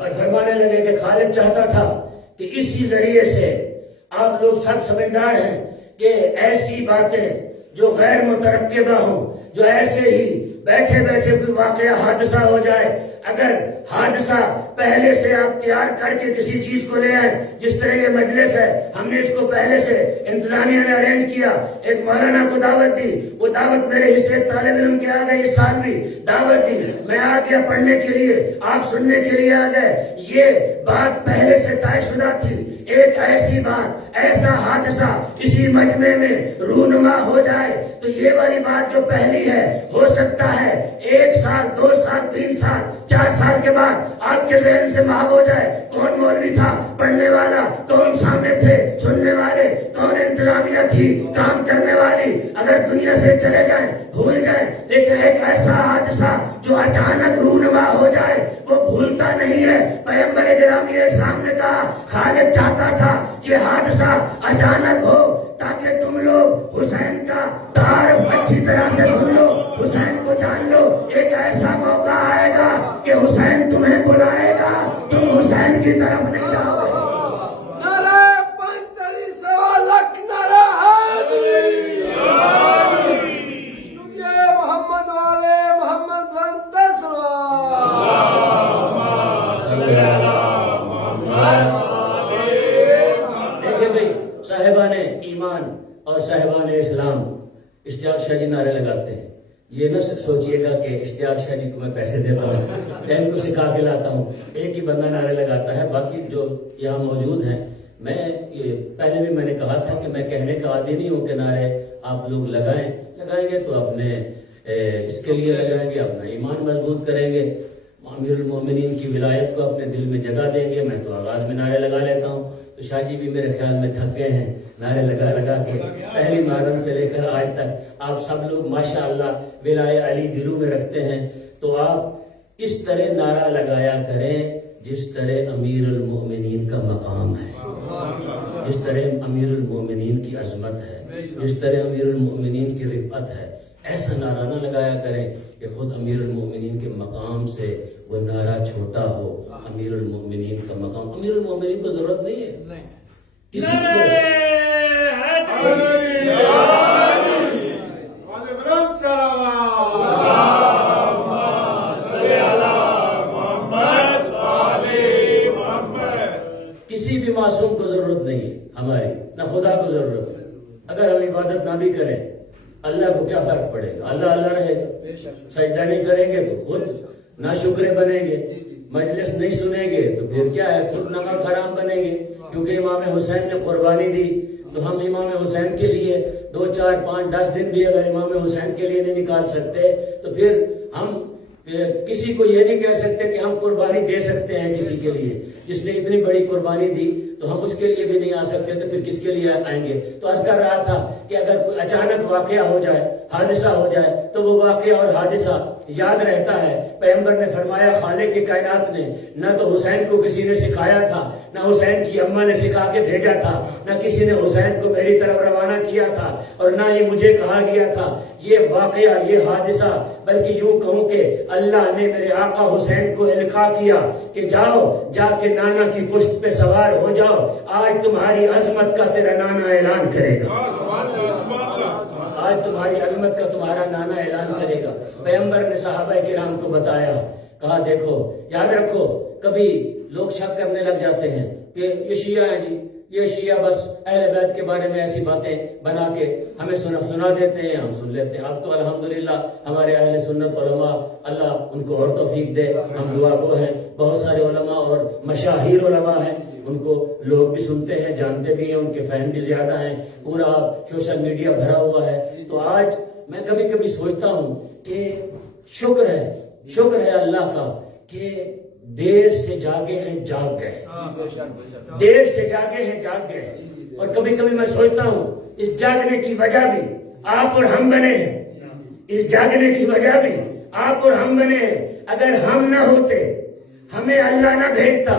اور فرمانے لگے کہ خالد چاہتا تھا کہ اسی ذریعے سے آپ لوگ سب سمجھدار ہیں کہ ایسی باتیں جو غیر مترقبہ ہوں، جو ایسے ہی بیٹھے بیٹھے کوئی واقعہ حادثہ ہو جائے، اگر حادثہ پہلے سے آپ تیار کر کے کسی چیز کو لے آئے، جس طرح یہ مجلس ہے ہم نے اس کو پہلے سے انتظامیہ نے ارینج کیا، ایک مولانا کو دعوت دی، وہ دعوت میرے حصے طالب علم کے آ گئے، اس سال بھی دعوت دی، میں آ گیا پڑھنے کے لیے، آپ سننے کے لیے آ گئے۔ یہ بات پہلے سے طے شدہ تھی، ایک ایسی بات، ایسا حادثہ اسی مجمع میں رونما ہو جائے تو یہ والی بات جو پہلی ہے، ہو سکتا ہے 1 سال 2 سال 3 سال 4 سال کے بعد آپ کے ذہن سے محو ہو جائے، کون مولوی تھا پڑھنے والا، کون سامنے تھے سننے والے، کون انتظامیہ تھی کام کرنے والی، اگر دنیا سے چلے جائیں بھول جائیں، لیکن ایک ایسا حادثہ جو اچانک رونما ہو جائے وہ بھولتا نہیں ہے۔ پیغمبر گرامی اسلام نے کہا خالد چاہتا تھا کہ حادثہ اچانک ہو تاکہ تم لوگ حسین کا تعارف اچھی طرح سے سن لو، حسین کو جان لو۔ ایک ایسا موقع آئے گا کہ حسین تمہیں بلائے گا، تم حسین کی طرف نہیں جاؤ گے۔ نعرہ 35 لکھ، نعرہ حیدری، تجھے لگاتے ہیں. یہ نہ سوچئے گا کہ اشتیاق شاہ جی کو میں پیسے دیتا ہوں، ٹائم کو سکھا کے لاتا ہوں. ایک ہی بندہ نعرے لگاتا ہے. باقی جو یہاں موجود ہیں، پہلے بھی میں نے کہا تھا کہ میں کہنے کا عادی نہیں ہوں کہ نعرے آپ لوگ لگائیں گے تو اپنے اس کے لیے لگائیں گے، اپنا ایمان مضبوط کریں گے، امیر المومنین کی ولایت کو اپنے دل میں جگہ دیں گے. میں تو آغاز میں نعرے لگا لیتا ہوں. تو شاہ جی بھی میرے خیال میں تھک گئے ہیں نعرے لگا کے. پہلی محرم سے لے کر آج تک آپ سب لوگ ماشاءاللہ ولائے علی دلوں میں رکھتے ہیں. تو آپ اس طرح نعرہ لگایا کریں جس طرح امیر المومنین کا مقام ہے، جس طرح امیر المومنین کی عظمت ہے، جس طرح امیر المومنین کی رفعت ہے. ایسا نعرہ نہ لگایا کریں کہ خود امیر المومنین کے مقام سے وہ نعرہ چھوٹا ہو. امیر المومنین کا مقام، امیر المومنین کو ضرورت نہیں ہے کسی کسی بھی معصوم کو ضرورت نہیں ہے ہماری، نہ خدا کو ضرورت ہے. اگر ہم عبادت نہ بھی کریں اللہ کو کیا فرق پڑے گا؟ اللہ اللہ رہے گا. سجدہ نہیں کریں گے تو خود ناشکرے بنیں گے، مجلس نہیں سنیں گے تو پھر کیا ہے، خود نمک حرام بنیں گے. کیونکہ امام حسین نے قربانی دی تو ہم امام حسین کے لیے 2 4 5 10 دن بھی اگر امام حسین کے لیے نہیں نکال سکتے تو پھر ہم کسی کو یہ نہیں کہہ سکتے کہ ہم قربانی دے سکتے ہیں کسی کے لیے. جس نے اتنی بڑی قربانی دی تو ہم اس کے لیے بھی نہیں آ سکتے تو پھر کس کے لیے آئیں گے. تو عرض کر رہا تھا کہ اگر کوئی اچانک واقعہ ہو جائے، حادثہ ہو جائے تو وہ واقعہ اور حادثہ یاد رہتا ہے. پیغمبر نے فرمایا خالق کے کائنات نے نہ تو حسین کو کسی نے سکھایا تھا، نہ حسین کی اماں نے سکھا کے بھیجا تھا، نہ کسی نے حسین کو میری طرف روانہ کیا تھا، اور نہ ہی مجھے کہا گیا تھا. یہ واقعہ، یہ حادثہ، بلکہ یوں کہوں کہ اللہ نے میرے آقا حسین کو القاء کیا کہ جاؤ، جا کے نانا کی پشت پہ سوار ہو جاؤ، آج تمہاری عظمت کا تیرا نانا اعلان کرے گا. آج تمہاری عظمت کا تمہارا نانا اعلان کرے گا. پیغمبر نے صحابہ کرام کو بتایا، کہا دیکھو، یاد رکھو، کبھی لوگ شک کرنے لگ جاتے ہیں کہ یہ شیعہ ہیں جی، یہ شیعہ بس اہل بیت کے بارے میں ایسی باتیں بنا کے ہمیں سنا دیتے ہیں، ہم سن لیتے ہیں. اب تو الحمدللہ ہمارے اہل سنت علماء، اللہ ان کو اور توفیق دے، ہم دعا گو ہیں. بہت سارے علماء اور مشاہیر علماء ہیں، ان کو لوگ بھی سنتے ہیں، جانتے بھی ہیں، ان کے فہم بھی زیادہ ہیں. پورا سوشل میڈیا بھرا ہوا ہے. تو آج میں کبھی کبھی سوچتا ہوں کہ شکر ہے اللہ کا کہ دیر سے جاگے ہیں جاگ گئے، دیر سے جاگے ہیں جاگ گئے. اور کبھی کبھی میں سوچتا ہوں اس جاگنے کی وجہ بھی آپ اور ہم بنے ہیں، اس جاگنے کی وجہ بھی آپ اور ہم بنے ہیں. اگر ہم نہ ہوتے، ہمیں اللہ نہ بھیجتا.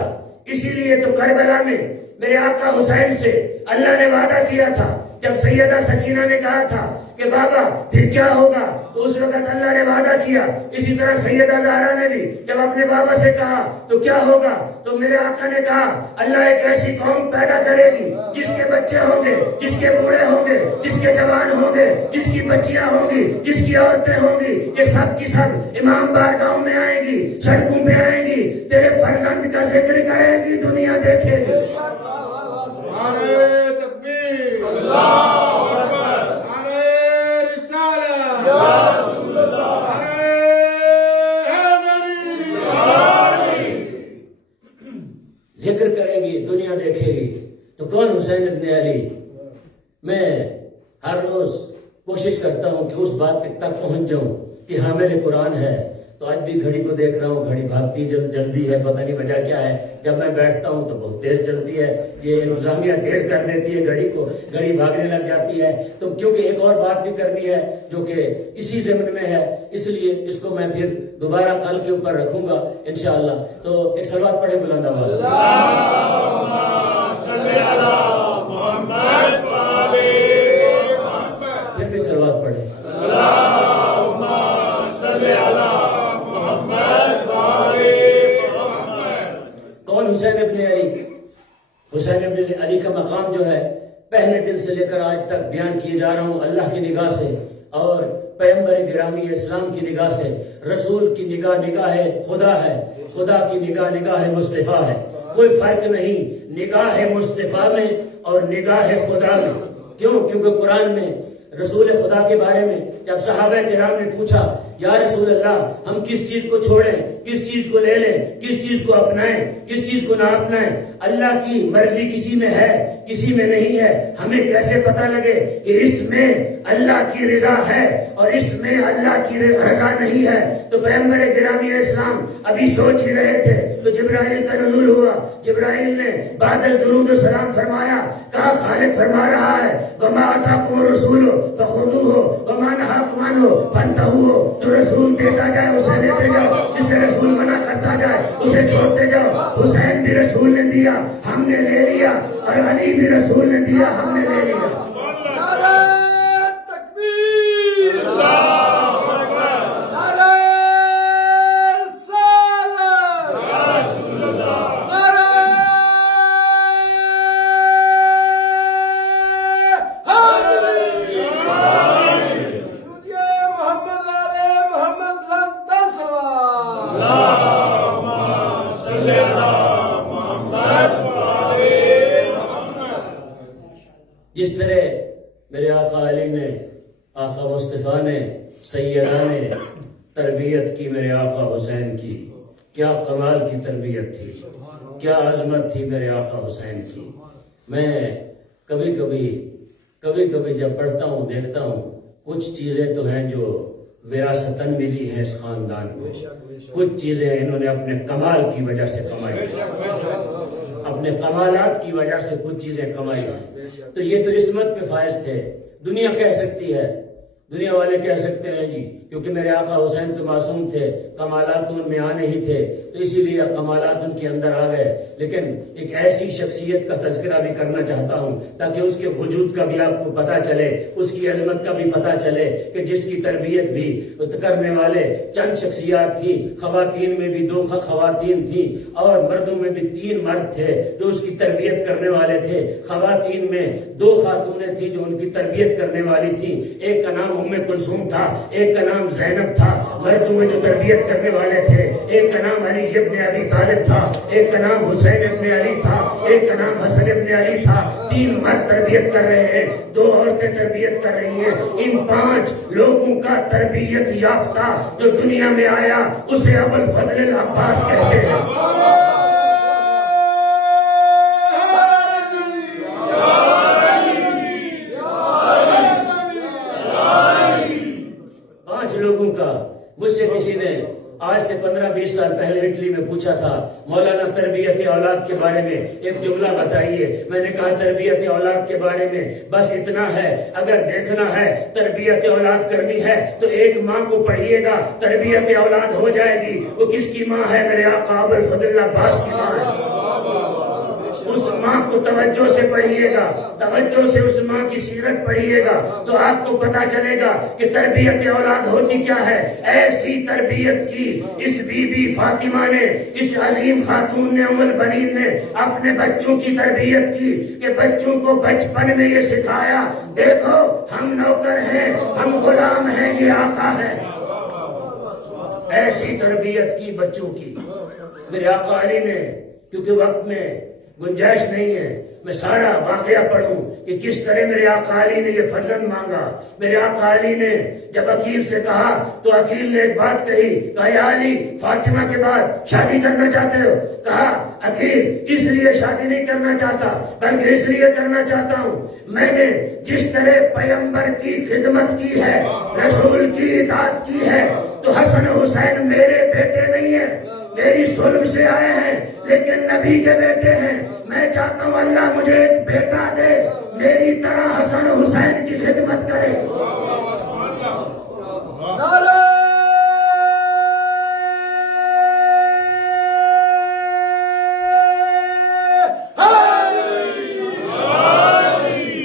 اسی لیے تو کربلا میں میرے آقا حسین سے اللہ نے وعدہ کیا تھا. جب سیدہ سکینہ نے کہا تھا کہ بابا پھر کیا ہوگا، تو اس وقت اللہ نے وعدہ کیا. اسی طرح سیدہ زہرا نے بھی جب اپنے بابا سے کہا تو کیا ہوگا، تو میرے آقا نے کہا اللہ ایک ایسی قوم پیدا کرے گی جس کے بچے ہوں گے، جس کے بوڑھے ہوں گے، جس کے جوان ہوں گے، جس کی بچیاں ہوں گی، جس کی عورتیں ہوں گی، یہ سب کی سب امام بارگاہوں میں آئیں گی، سڑکوں پہ آئیں گی، تیرے فرزند کا ذکر کریں گی، دنیا دیکھے گی. نعرہ تکبیر، اللہ اکبر، نعرہ رسالت، یا رسول اللہ، نعرہ حیدری. ذکر کرے گی، دنیا دیکھے گی. تو کون حسین ابن علی؟ میں ہر روز کوشش کرتا ہوں کہ اس بات تک پہنچ جاؤں کہ حامل قرآن ہے. تو آج بھی گھڑی کو دیکھ رہا ہوں، گھڑی بھاگتی جلدی ہے، پتہ نہیں وجہ کیا ہے. جب میں بیٹھتا ہوں تو بہت تیز چلتی ہے، یہ انتظامیہ تیز کر دیتی ہے گھڑی کو، گھڑی بھاگنے لگ جاتی ہے. تو کیونکہ ایک اور بات بھی کرنی ہے جو کہ اسی ضمن میں ہے، اس لیے اس کو میں پھر دوبارہ کل کے اوپر رکھوں گا انشاءاللہ. تو ایک صلوات پڑھیں بلند آواز سے. پھر بھی صلوات پڑھیں. کون حسین ابن علی؟ حسین ابن علی کا مقام جو ہے پہلے دن سے لے کر آج تک بیان کیے جا رہا ہوں اللہ کی نگاہ سے اور پیغمبر گرامی اسلام کی نگاہ سے. رسول کی نگاہ خدا ہے، خدا کی نگاہ مصطفیٰ ہے. کوئی فرق نہیں نگاہ مصطفیٰ میں اور نگاہ خدا میں. کیوں؟ کیونکہ قرآن میں رسول خدا کے بارے میں جب صحابہ کرام نے پوچھا یا رسول اللہ ہم کس چیز کو چھوڑیں، کس چیز کو لے لیں، کس چیز کو اپنائیں، کس چیز کو نہ اپنائیں، اللہ کی مرضی کسی میں ہے کسی میں نہیں ہے، ہمیں کیسے پتہ لگے کہ اس میں اللہ کی رضا ہے اور اس میں اللہ کی رضا نہیں ہے؟ تو پیغمبر گرامی اسلام ابھی سوچ ہی رہے تھے تو جبرائیل کا نزول ہوا، جبرائیل نے بعد درود و سلام فرمایا، کہا خالق فرما رہا ہے وما آتاکم الرسول فخذوہ وما نہاکم عنہ فانتہوا، جو رسول دیتا جائے اسے لیتے جاؤ، جسے رسول منع کرتا جائے اسے چھوڑتے جاؤ۔ حسین بھی رسول نے دیا ہم نے لے لیا، اور علی بھی رسول نے دیا ہم نے لے لیا۔ نعرہ تکبیر، نعرہ رسالت، نعرہ حیدری، درود محمد علی محمد لن تصوى۔ جس طرح میرے آقا علی نے، آقا مصطفیٰ نے، سیدہ نے تربیت کی میرے آقا حسین کی، کیا کمال کی تربیت تھی، کیا عظمت تھی میرے آقا حسین کی۔ میں کبھی کبھی جب پڑھتا ہوں دیکھتا ہوں کچھ چیزیں تو ہیں جو وراثتاً ملی ہیں اس خاندان کو، کچھ چیزیں انہوں نے اپنے کمال کی وجہ سے کمائی، اپنے کمالات کی وجہ سے کچھ چیزیں کمائی ہیں۔ تو یہ تو عصمت پہ فائز تھے۔ دنیا کہہ سکتی ہے، دنیا والے کہہ سکتے ہیں جی کیونکہ میرے آقا حسین تو معصوم تھے، کمالات تو ان میں آنے ہی تھے تو اسی لیے کمالات ان کے اندر آ گئے، لیکن ایک ایسی شخصیت کا تذکرہ بھی کرنا چاہتا ہوں تاکہ اس کے وجود کا بھی آپ کو پتہ چلے، اس کی عظمت کا بھی پتہ چلے کہ جس کی تربیت بھی کرنے والے چند شخصیات تھی، خواتین میں بھی 2 خواتین تھیں اور مردوں میں بھی 3 مرد تھے جو اس کی تربیت کرنے والے تھے۔ خواتین میں 2 خاتونیں تھیں جو ان کی تربیت کرنے والی تھیں، ایک کا نام ام کلثوم تھا، ایک کا نام زینب تھا۔ مردوں میں جو تربیت کرنے والے تھے، ایک کا نام علی ابن ابی طالب تھا، ایک کا نام حسین ابن علی تھا، ایک کا نام حسن ابن علی تھا۔ 3 مرد تربیت کر رہے ہیں، 2 عورتیں تربیت کر رہی ہیں۔ ان 5 لوگوں کا تربیت یافتہ جو دنیا میں آیا اسے ابوالفضل العباس کہتے ہیں۔ 5 لوگوں کا۔ مجھ سے کسی نے آج سے 15-20 سال پہلے اٹلی میں پوچھا تھا مولانا تربیت اولاد کے بارے میں ایک جملہ بتائیے۔ میں نے کہا تربیت اولاد کے بارے میں بس اتنا ہے، اگر دیکھنا ہے تربیت اولاد کرنی ہے تو ایک ماں کو پڑھیے گا، تربیت اولاد ہو جائے گی۔ وہ کس کی ماں ہے؟ میرے آقا ابوالفضل العباس کی ماں ہے۔ اس ماں کو توجہ سے پڑھیے گا، توجہ سے اس ماں کی سیرت پڑھیے گا تو آپ کو پتا چلے گا کہ تربیت اولاد ہوتی کیا ہے۔ ایسی تربیت کی اس بی بی فاطمہ نے، اس عظیم خاتون نے، ام البنین نے اپنے بچوں کی تربیت کی کہ بچوں کو بچپن میں یہ سکھایا، دیکھو ہم نوکر ہیں، ہم غلام ہیں، یہ آقا ہے۔ ایسی تربیت کی بچوں کی میرے آقا علی نے، کیونکہ وقت میں گنجائش نہیں ہے میں سارا واقعہ پڑھوں کہ کس طرح میرے آقا علی نے یہ فرزند مانگا۔ میرے آقا علی نے جب عقیل سے کہا تو عقیل نے ایک بات کہی، کہا یا علی فاطمہ کے بعد شادی کرنا چاہتے ہو؟ کہا عقیل اس لیے شادی نہیں کرنا چاہتا بلکہ اس لیے کرنا چاہتا ہوں، میں نے جس طرح پیغمبر کی خدمت کی ہے، رسول کی اطاعت کی ہے، تو حسن حسین میرے بیٹے نہیں ہیں، میری سلب سے آئے ہیں لیکن نبی کے بیٹے ہیں۔ میں چاہتا ہوں اللہ مجھے ایک بیٹا دے میری طرح حسن حسین کی خدمت کرے۔ نعرہ حیدری،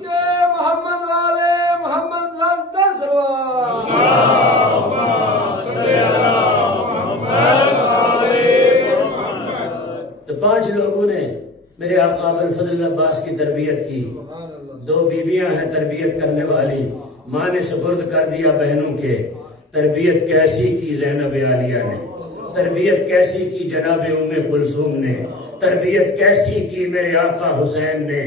درود محمد علی محمد لن تصوى۔ تو 5 لوگوں نے میرے آقا ابوالفضل العباس کی تربیت کی۔ 2 بیویاں ہیں تربیت کرنے والی، ماں نے سپرد کر دیا بہنوں کے۔ تربیت کیسی کی زینب عالیہ نے، تربیت کیسی کی جناب ام کلثوم نے، تربیت کیسی کی میرے آقا حسین نے۔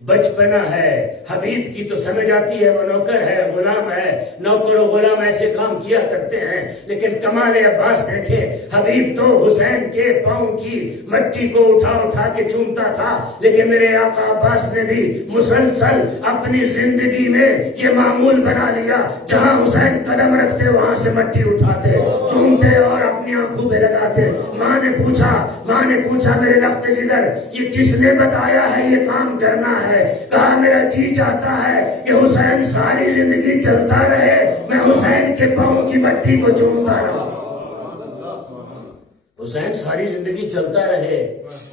بچپنا ہے حبیب کی تو سمجھ آتی ہے، وہ نوکر ہے غلام ہے، نوکر و غلام ایسے کام کیا کرتے ہیں، لیکن کمال عباس دیکھے، حبیب تو حسین کے پاؤں کی مٹی کو اٹھا کے چومتا تھا، لیکن میرے آقا عباس نے بھی مسلسل اپنی زندگی میں یہ معمول بنا لیا، جہاں حسین قدم رکھتے وہاں سے مٹی اٹھاتے چومتے اور اپنی آنکھوں پہ لگاتے۔ ماں نے پوچھا میرے لخت جگر یہ کس نے بتایا ہے یہ کام کرنا ہے؟ کہا میرا جی چاہتا ہے کہ حسین ساری زندگی چلتا رہے، میں حسین کے پاؤں کی مٹی کو چومتا رہوں، حسین ساری زندگی چلتا رہے،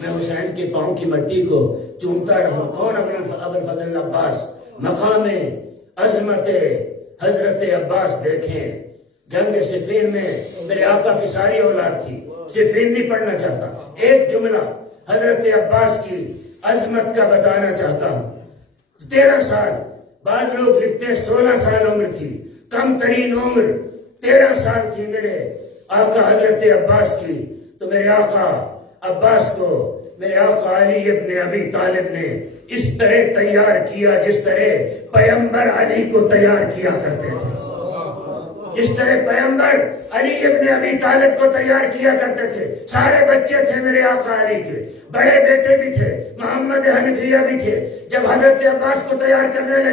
میں حسین کے پاؤں کی مٹی کو چومتا رہوں۔ کون ابوالفضل عباس؟ مقام عظمت حضرت عباس دیکھیں۔ جنگ صفین میں میرے آقا کی ساری اولاد تھی، صفین نہیں پڑھنا چاہتا، ایک جملہ حضرت عباس کی عظمت کا بتانا چاہتا ہوں۔ 13 سال، بعض لوگ لکھتے ہیں 16 سال عمر تھی، کم ترین عمر 13 سال تھی میرے آقا حضرت عباس کی۔ تو میرے آقا عباس کو میرے آقا علی ابن ابی طالب نے اس طرح تیار کیا جس طرح پیغمبر علی کو تیار کیا کرتے تھے، اس طرح پیغمبر علی ابن ابی طالب کو تیار کیا کرتے تھے۔ سارے بچے تھے میرے آقا علی کے، بڑے بیٹے بھی تھے، محمد حنفیہ بھی تھے۔ جب حضرت عباس کو تیار کرنے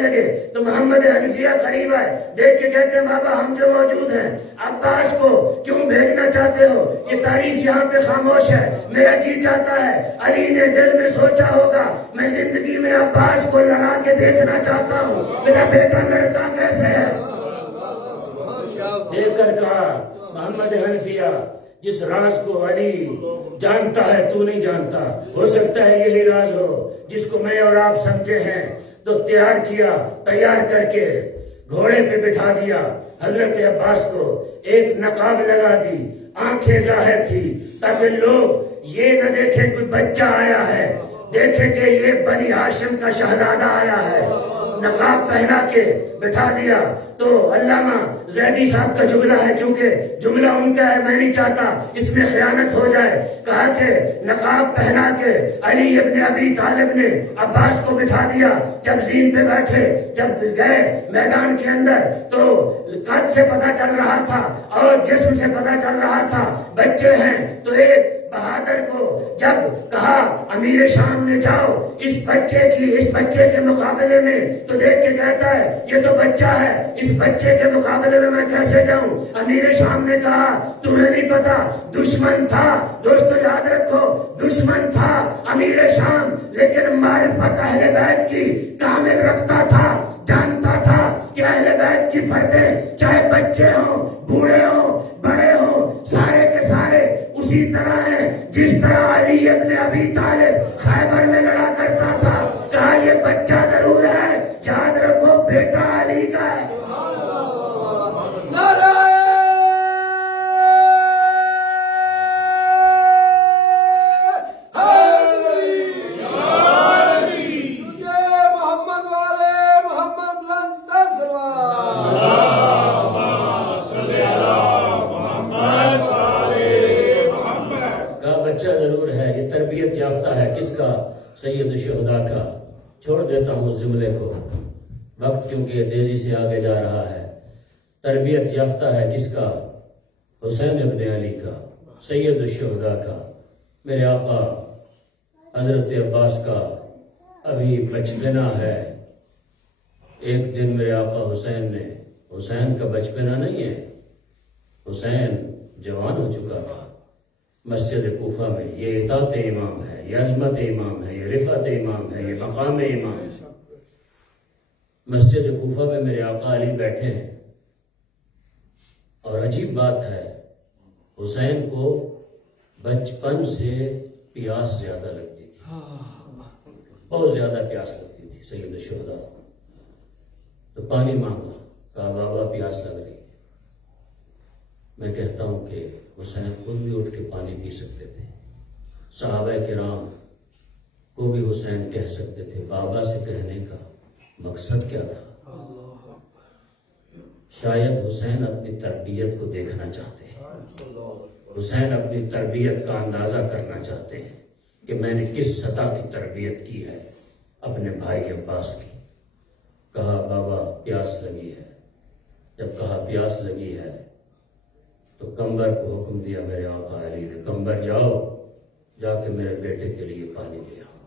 لگے تو محمد حنفیہ قریب آئے، دیکھ کے کہتے ہیں بابا ہم جو موجود ہیں عباس کو کیوں بھیجنا چاہتے ہو؟ یہ تاریخ یہاں پہ خاموش ہے، میرا جی چاہتا ہے، علی نے دل میں سوچا ہوگا میں زندگی میں عباس کو لڑا کے دیکھنا چاہتا ہوں، میرا بیٹا لڑتا کیسے ہے؟ دیکھ کر کہا محمد حنفیہ جس راز کو علی جانتا ہے تو نہیں جانتا، ہو سکتا ہے یہی راز ہو جس کو میں اور آپ سمجھے ہیں۔ تو تیار کر کے گھوڑے پہ بٹھا دیا، حضرت عباس کو ایک نقاب لگا دی، آنکھیں ظاہر تھی تاکہ لوگ یہ نہ دیکھیں کوئی بچہ آیا ہے، دیکھیں کہ یہ بنی ہاشم کا شہزادہ آیا ہے۔ نقاب پہنا کے بٹھا دیا۔ تو علامہ زیدی صاحب کا جملہ ہے، کیونکہ جملہ ان کا ہے میں نہیں چاہتا اس میں خیانت ہو جائے، کہا کہ نقاب پہنا کے علی ابن ابی طالب نے عباس کو بٹھا دیا۔ جب زین پہ بیٹھے، جب گئے میدان کے اندر تو قد سے پتہ چل رہا تھا اور جسم سے پتہ چل رہا تھا بچے ہیں۔ تو ایک بہادر کو جب کہا امیر شام نے جاؤ اس بچے کے مقابلے میں، تو دیکھ کے کہتا ہے یہ تو بچہ ہے، اس بچے کے مقابلے میں کیسے جاؤں؟ امیر شام نے کہا تمہیں نہیں پتا دشمن تھا، دوستو یاد رکھو دشمن تھا امیر شام، لیکن معرفت اہل بیت کی کامل رکھتا تھا، جانتا تھا کہ اہل بیت کی فردیں چاہے بچے ہوں، بوڑھے ہوں، بڑے ہوں، سارے کے سارے اسی طرح ہیں جس طرح علی ابن ابی طالب خیبر میں لڑا کرتا تھا۔ کہا یہ بچہ ضرور ہے، یاد رکھو بیٹا علی کا ہے۔ تربیت یافتہ ہے کس کا؟ سید الشہداء کا۔ چھوڑ دیتا ہوں اس جملے کو، وقت کیونکہ تیزی سے آگے جا رہا ہے۔ تربیت یافتہ ہے کس کا؟ حسین ابن علی کا، سید الشہداء کا، میرے آقا حضرت عباس کا ابھی بچپنا ہے۔ ایک دن میرے آقا حسین کا بچپنا نہیں ہے، حسین جوان ہو چکا تھا۔ مسجد کوفہ میں یہ اطاعت امام ہے، یہ عظمت امام ہے، یہ رفعت امام ہے، یہ مقام امام ہے۔ مسجد کوفہ میں میرے آقا علی بیٹھے ہیں، اور عجیب بات ہے حسین کو بچپن سے پیاس زیادہ لگتی تھی، بہت زیادہ پیاس لگتی تھی سید الشہداء۔ تو پانی مانگا، کہا بابا پیاس لگ رہی۔ میں کہتا ہوں کہ حسین خود بھی اٹھ کے پانی پی سکتے تھے، صحابہ کرام کو بھی حسین کہہ سکتے تھے۔ بابا سے کہنے کا مقصد کیا تھا؟ شاید حسین اپنی تربیت کو دیکھنا چاہتے ہیں، حسین اپنی تربیت کا اندازہ کرنا چاہتے ہیں۔ کہ میں نے کس سطح کی تربیت کی ہے اپنے بھائی عباس کی. کہا بابا پیاس لگی ہے. جب کہا پیاس لگی ہے تو کمبر کو حکم دیا میرے آقا علی نے, کمبر جاؤ جا کے میرے بیٹے کے لیے پانی لے آؤ.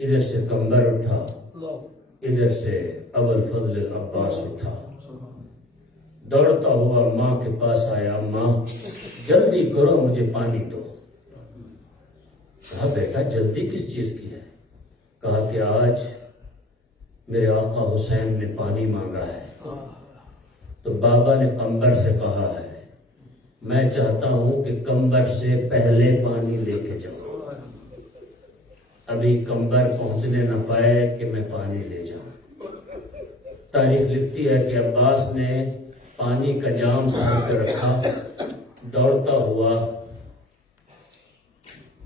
ادھر سے کمبر اٹھا, ادھر سے ابوالفضل عباس اٹھا, دوڑتا ہوا ماں کے پاس آیا. ماں جلدی کرو مجھے پانی دو. کہا بیٹا جلدی کس چیز کی ہے؟ کہا کہ آج میرے آقا حسین نے پانی مانگا ہے. تو بابا نے کمبر سے کہا ہے میں چاہتا ہوں کہ کمبر سے پہلے پانی لے کے جاؤ. ابھی کمبر پہنچنے نہ پائے کہ میں پانی لے جاؤں. تاریخ لکھتی ہے کہ عباس نے پانی کا جام سر پہ رکھا, دوڑتا ہوا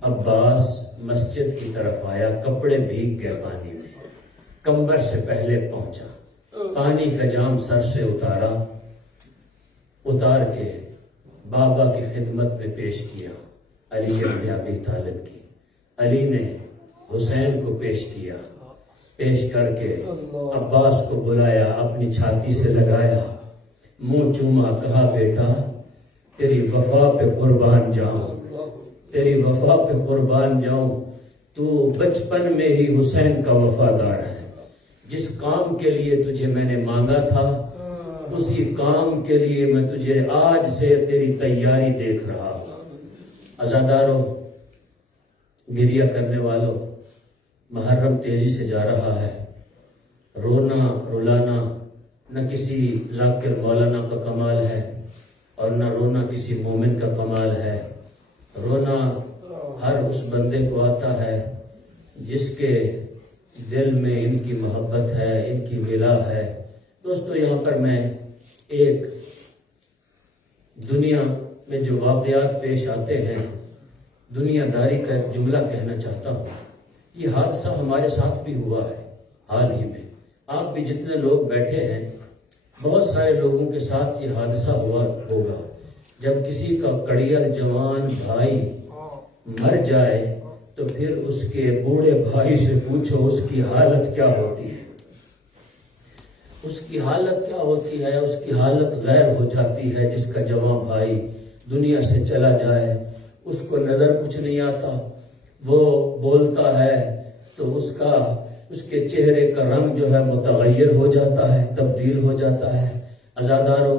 عباس مسجد کی طرف آیا. کپڑے بھیگ گئے پانی میں, کمبر سے پہلے پہنچا, پانی کا جام سر سے اتارا, اتار کے بابا کی خدمت میں پیش کیا. علی بن ابی طالب کی. علی نے حسین کو پیش کیا, پیش کر کے عباس کو بلایا, اپنی چھاتی سے لگایا, منہ چوما. کہا بیٹا تیری وفا پہ قربان جاؤں, تیری وفا پہ قربان جاؤں. تو بچپن میں ہی حسین کا وفادار ہے. جس کام کے لیے تجھے میں نے مانگا تھا اسی کام کے لیے میں تجھے آج سے تیری تیاری دیکھ رہا ہوں. عزاداروں, گریہ کرنے والوں, محرم تیزی سے جا رہا ہے. رونا رلانا نہ کسی ذاکر مولانا کا کمال ہے اور نہ رونا کسی مومن کا کمال ہے. رونا ہر اس بندے کو آتا ہے جس کے دل میں ان کی محبت ہے, ان کی ولا ہے. دوستو یہاں پر میں ایک دنیا میں جو واقعات پیش آتے ہیں, دنیا داری کا ایک جملہ کہنا چاہتا ہوں. یہ حادثہ ہمارے ساتھ بھی ہوا ہے حال ہی میں. آپ بھی جتنے لوگ بیٹھے ہیں بہت سارے لوگوں کے ساتھ یہ حادثہ ہوا ہوگا. جب کسی کا کڑیل جوان بھائی مر جائے تو پھر اس کے بوڑھے بھائی سے پوچھو اس کی حالت کیا ہوتی ہے. اس کی حالت کیا ہوتی ہے؟ اس کی حالت غیر ہو جاتی ہے. جس کا جوان بھائی دنیا سے چلا جائے اس کو نظر کچھ نہیں آتا, وہ بولتا ہے تو اس کے چہرے کا رنگ جو ہے متغیر ہو جاتا ہے, تبدیل ہو جاتا ہے. عزاداروں,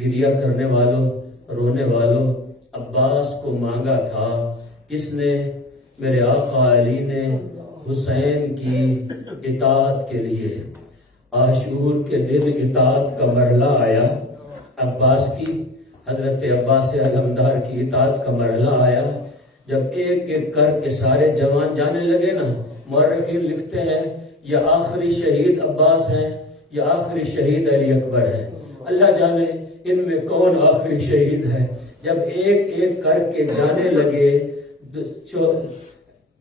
گریہ کرنے والوں, رونے والوں, عباس کو مانگا تھا. اس نے میرے آقا علی نے حسین کی اطاعت کے لیے عاشور کے دن اطاعت کا مرحلہ آیا. عباس کی, حضرت عباس علمدار کی اطاعت کا مرحلہ آیا. جب ایک ایک کر کے سارے جوان جانے لگے نا, مورخین لکھتے ہیں یہ آخری شہید عباس ہیں, یہ آخری شہید علی اکبر ہیں. اللہ جانے ان میں کون آخری شہید ہے. جب ایک ایک کر کے جانے لگے,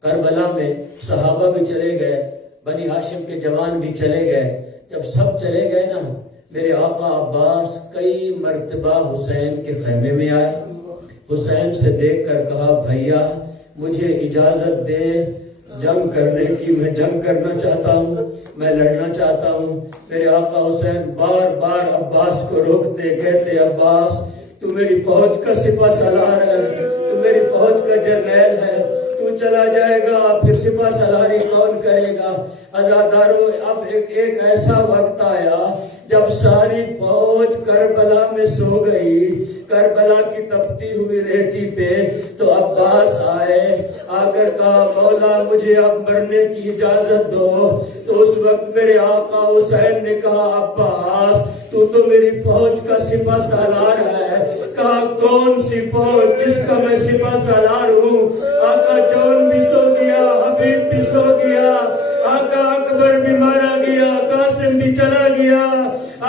کربلا میں صحابہ بھی چلے گئے, بنی ہاشم کے جوان بھی چلے گئے. جب سب چلے گئے نا, میرے آقا عباس کئی مرتبہ حسین کے خیمے میں آئے. حسین سے دیکھ کر کہا بھیا مجھے اجازت دے جنگ کرنے کی, میں جنگ کرنا چاہتا ہوں, میں لڑنا چاہتا ہوں. میرے آقا حسین بار بار عباس کو روکتے, کہتے عباس تو میری فوج کا سپہ سالار ہے, تو میری فوج کا جرنیل ہے, تو چلا جائے گا پھر سپہ سالاری کون کرے گا. عزاداروں, اب ایک ایسا وقت آیا جب ساری فوج کربلا میں سو گئی, کربلا کی تپتی ہوئی ریتی پہ. تو عباس آئے, آ کر کہا مولا مجھے اب مرنے کی اجازت دو. تو اس وقت میرے آقا حسین نے کہا عباس تو میری فوج کا سپہ سالار ہے. کہا کون سی فوج جس کا میں سپہ سالار ہوں. آقا جون بھی سو گیا, حبیب بھی سو گیا, آقا اکبر بھی مارا گیا, قاسم بھی چلا گیا,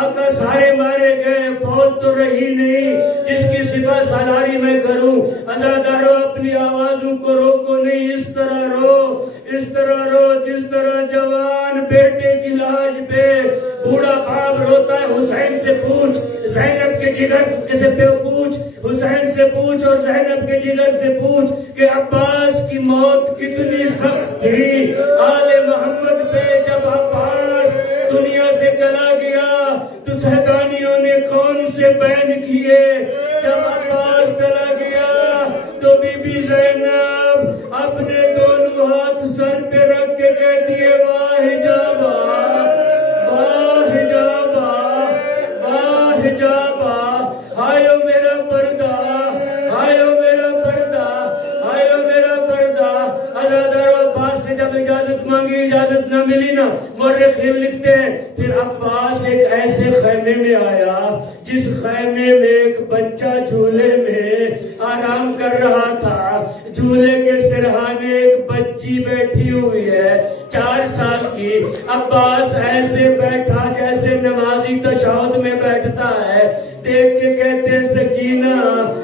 آقا سارے مارے گئے, فوج تو رہی نہیں جس کی سپہ سالاری میں کروں. عزاداروں, اپنی آوازوں کو روکو نہیں, اس طرح رو, اس طرح رو جس طرح جوان بیٹے کی لاش پہ بوڑھا باپ روتا ہے. حسین سے پوچھ, زینب کے جگر سے پوچھ, حسین سے پوچھ اور زینب کے جگر سے پوچھ کہ عباس کی موت کتنی سخت تھی آل محمد پہ. جب عباس دنیا سے چلا گیا تو صحابیوں نے کون سے بین کیے؟ جب عباس چلا گیا تو بی بی زینب اپنے دونوں ہاتھ سر پہ رکھ کے کہتی ہے واہ جابا واہ جابا واہ جابا، ہائیو میرا پردہ ہائیو میرا پردہ ہائیو میرا پردہ. ازادار عباس نے جب اجازت مانگی اجازت نہ ملی نا. مورخین لکھتے ہیں پھر عباس ایک ایسے خیمے میں آیا جس خیمے میں ایک بچہ جھولے میں آرام کر رہا تھا. جھولے کے سرہانے ایک بچی بیٹھی ہوئی ہے 4 سال کی. عباس ایسے بیٹھا جیسے نمازی تشہد میں بیٹھتا ہے. دیکھ کے کہتے ہیں سکینہ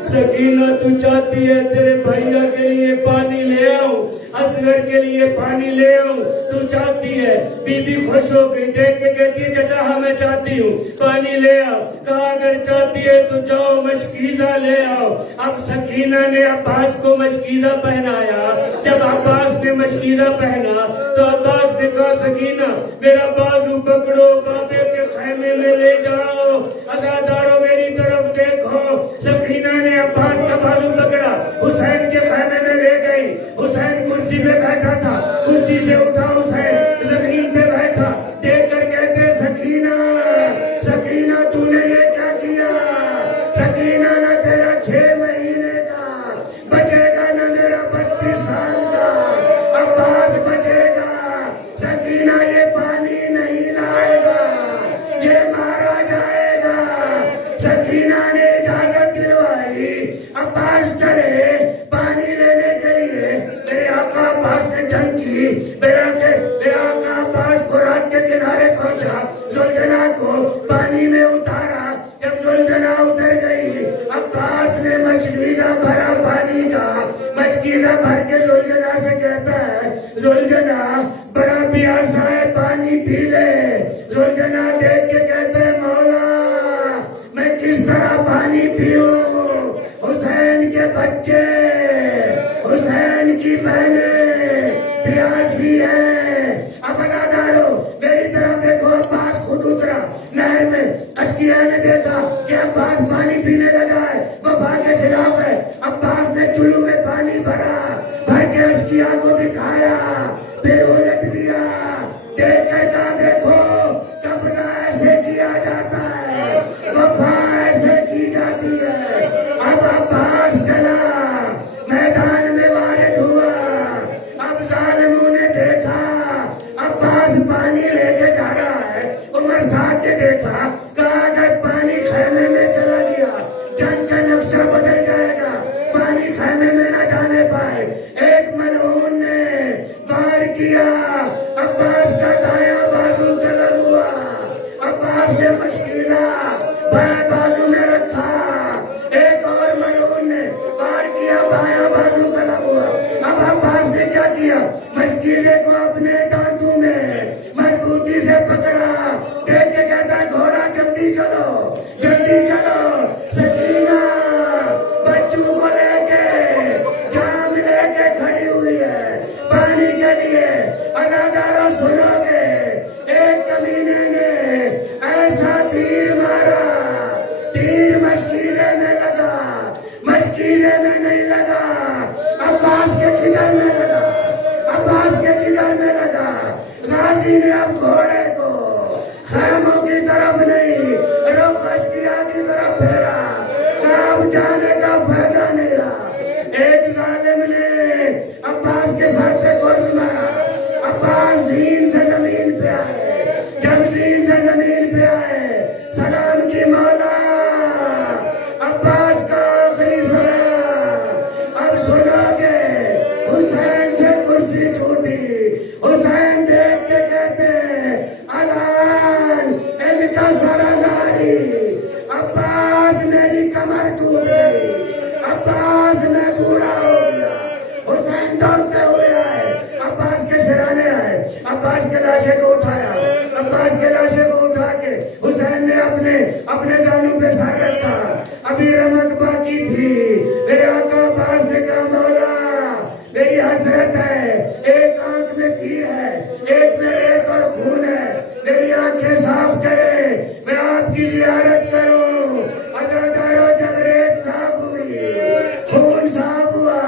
سکینہ تو چاہتی ہے تیرے بھائیا کے لیے پانی لے آؤں، اصغر کے لیے پانی لے آؤں، تو چاہتی ہے. بی بی خوش ہو گئی دیکھ کے کہتی ہے چچا ہاں میں چاہتی ہوں پانی لے آؤ. کہا اگر چاہتی ہے تو جاؤ مشکیزہ لے آؤ. اب سکینہ نے عباس کو مشکیزہ پہنایا. جب عباس نے مشکیزہ پہنا تو عباس نے کہا سکینہ میرا بازو پکڑو بابے کے خیمے میں لے جاؤ. عزادارو میری طرف دیکھو. سکینہ نے عباس کا بازو پکڑا حسین کے خیمے میں لے گئی. حسین کرسی پہ بیٹھا تھا، کرسی سے اٹھا حسین زمین پہ بیٹھا. دیکھ کر کہتے سکینہ سکینہ تو نے یہ کیا کیا؟ سکینہ نہ تیرا 6 مہینے کا بچے گا نہ میرا 32 سال کا. عباس بچے گا. سکینہ یہ پانی نہیں لائے گا، یہ مارا جائے گا. سکینہ نے اجازت دلوائی. عباس چلے پانی لینے کے لیے. میرے آقا عباس نے جنگ کی. میرا آقا عباس فرات کے کنارے پہنچا، زلجنا کو پانی میں اتارا. جب زلجنا اتر گئی عباس نے مشکیزہ بھرا پانی کا. مشکیزہ بھر کے زلجنا سے کہتا ہے زلجنا بڑا پیاسا ہے پانی پی لے. زلجنا دیکھ کے کہتے ہیں مولا میں کس طرح پانی پیوں؟ حسین کے بچے حسین کی بہنیں پیاسی ہیں. اب ازادارو میری طرف دیکھو. عباس خود اترا نہر میں. اشقیاء نے دیکھا کہ عباس پانی پینے لگا ہے، وفا کے خلاف ہے. عباس نے چلو میں پانی بھرا، بھر کے اشقیاء کو دکھایا، پھر الٹ دیا. دیکھ کر کہا دیکھو قبضہ ایسے کیا جاتا ہے، وفا ایسے کی جاتی ہے. اب عباس چلا میدان میں وارد ہوا. اب ظالموں نے دیکھا عباس پانی لے کے جا رہا ہے. عمر صاحب نے دیکھا کہا اگر پانی خیمے میں چلا گیا جنگ کا نقشہ بدل جائے گا، پانی خیمے میں نہ جانے پائے. ایک ملعون نے وار کیا. عباس کا دایاں بازو قلم ہوا. عباس نے مشکیزہ بائیں بازو میں رکھا. ایک اور ملعون نے وار کیا، بایاں بازو قلم ہوا. اب عباس نے کیا کیا؟ مشکیزے کو اپنے دانتوں میں مضبوطی سے پکڑا. دیکھ کے کہتا ہے گھوڑا جلدی چلو جلدی چلو. سکینہ بچوں کو لے کے جام لے کے کھڑی ہوئی ہے پانی کے لیے. ازادارو سنو گے ایک کمینے نے ایسا تیر مارا، تیر مشکیزے میں لگا، مشکیزے میں نہیں لگا، عباس کے جگر میں لگا، عباس کے جگر میں لگا. غازی نے اب گھوڑے کو خیموں کی طرف نہیں رخ اشقیاء کی طرف پھیرا. اب جانے کا فائدہ نہیں رہا. ایک ظالم نے عباس کے سر پہ گوش مارا. عباس زین سے زمین پہ آئے. جب زین سے زمین پہ آئے سلام کی مولا. عباس کا آخری سلام. اب سنو گے حسین سے کرسی چھوٹی. حسین دیکھ کے کہتے ہیں پہ سر رکھا، ابھی رمق باقی تھی، میرے آقا عباس نے کہا مولا میری حسرت ہے، ایک آنکھ میں تیر ہے، ایک میں ریت اور خون ہے، میری آنکھیں صاف کرے، میں آپ کی زیارت کروں۔ عزادارو جب ریت صاف ہوئی، خون صاف ہوا،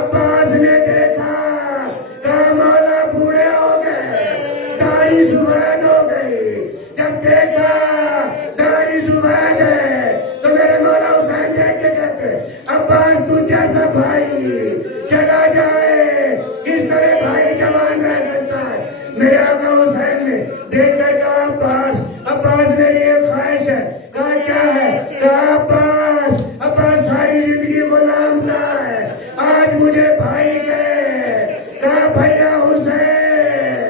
عباس نے دیکھا، کہا مولا بوڑھے ہو گئے، داڑھی سفید ہو گئی۔ جب دیکھا داڑھی سفید ہے تو میرے مولا حسین دیکھ کے کہتے عباس تو جیسا بھائی چلا جائے، کس طرح بھائی جوان رہ سکتا ہے؟ میرے آقا حسین نے دیکھ کر کہا عباس عباس میری ایک خواہش ہے۔ کہا کیا ہے؟ کہا عباس عباس ساری زندگی غلام رہا ہے، آج مجھے بھائی کہے۔ کہا بھیا حسین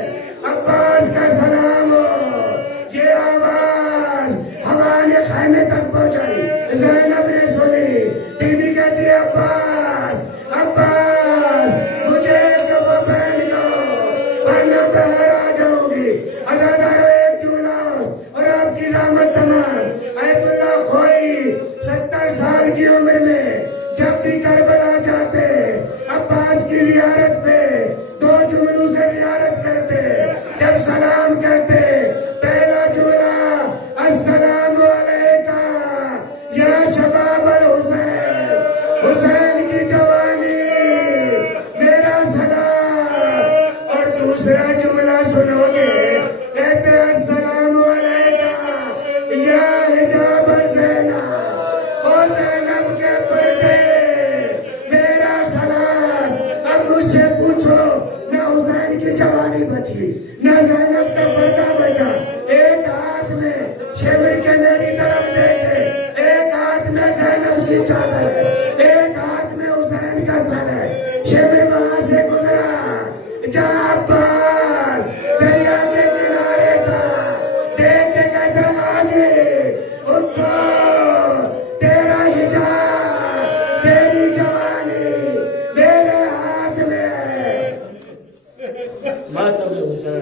عباس کا سلام ہو۔ یہ آواز ہوا نے خیمے تک پہنچائی، زینب نے سنی، بی بی کہتی ہے عباس عباس مجھے ایک دفعہ پہن دو ورنہ بہر آ جاؤں گی۔ عزادارو ایک جملہ اور آپ کی زحمت تمام۔ ایت اللہ خوئی 70 سال کی عمر میں جب بھی کربلا جاتے عباس کی زیارت پہ 2 جملوں سے زیارت کرتے، جب سلام کہتے پہلا جملہ السلام علیکہ یا شباب الحسین، حسین کی جوانی میرا سلام، اور دوسرا جملہ سنو گے کہتے السلام علیکہ یا حجاب زینب، او زینب کے پردے میرا سلام۔ اب مجھ سے پوچھو نہ حسین کی جوانی بچی نہ زینب کا پردہ بچا، ایک ہاتھ میں شیور کے میری طرف دیکھے، ایک ہاتھ میں زینب کی چادر ہے، ایک ہاتھ میں حسین کا سر ہے۔ شیور وہاں سے گزرا جہاں عباس دریا کے کنارے تھا، دیکھ کے کہتا غازی اٹھو، تیرا حجاب تیری جوانی میرے ہاتھ میں ہے۔ ماتم حسین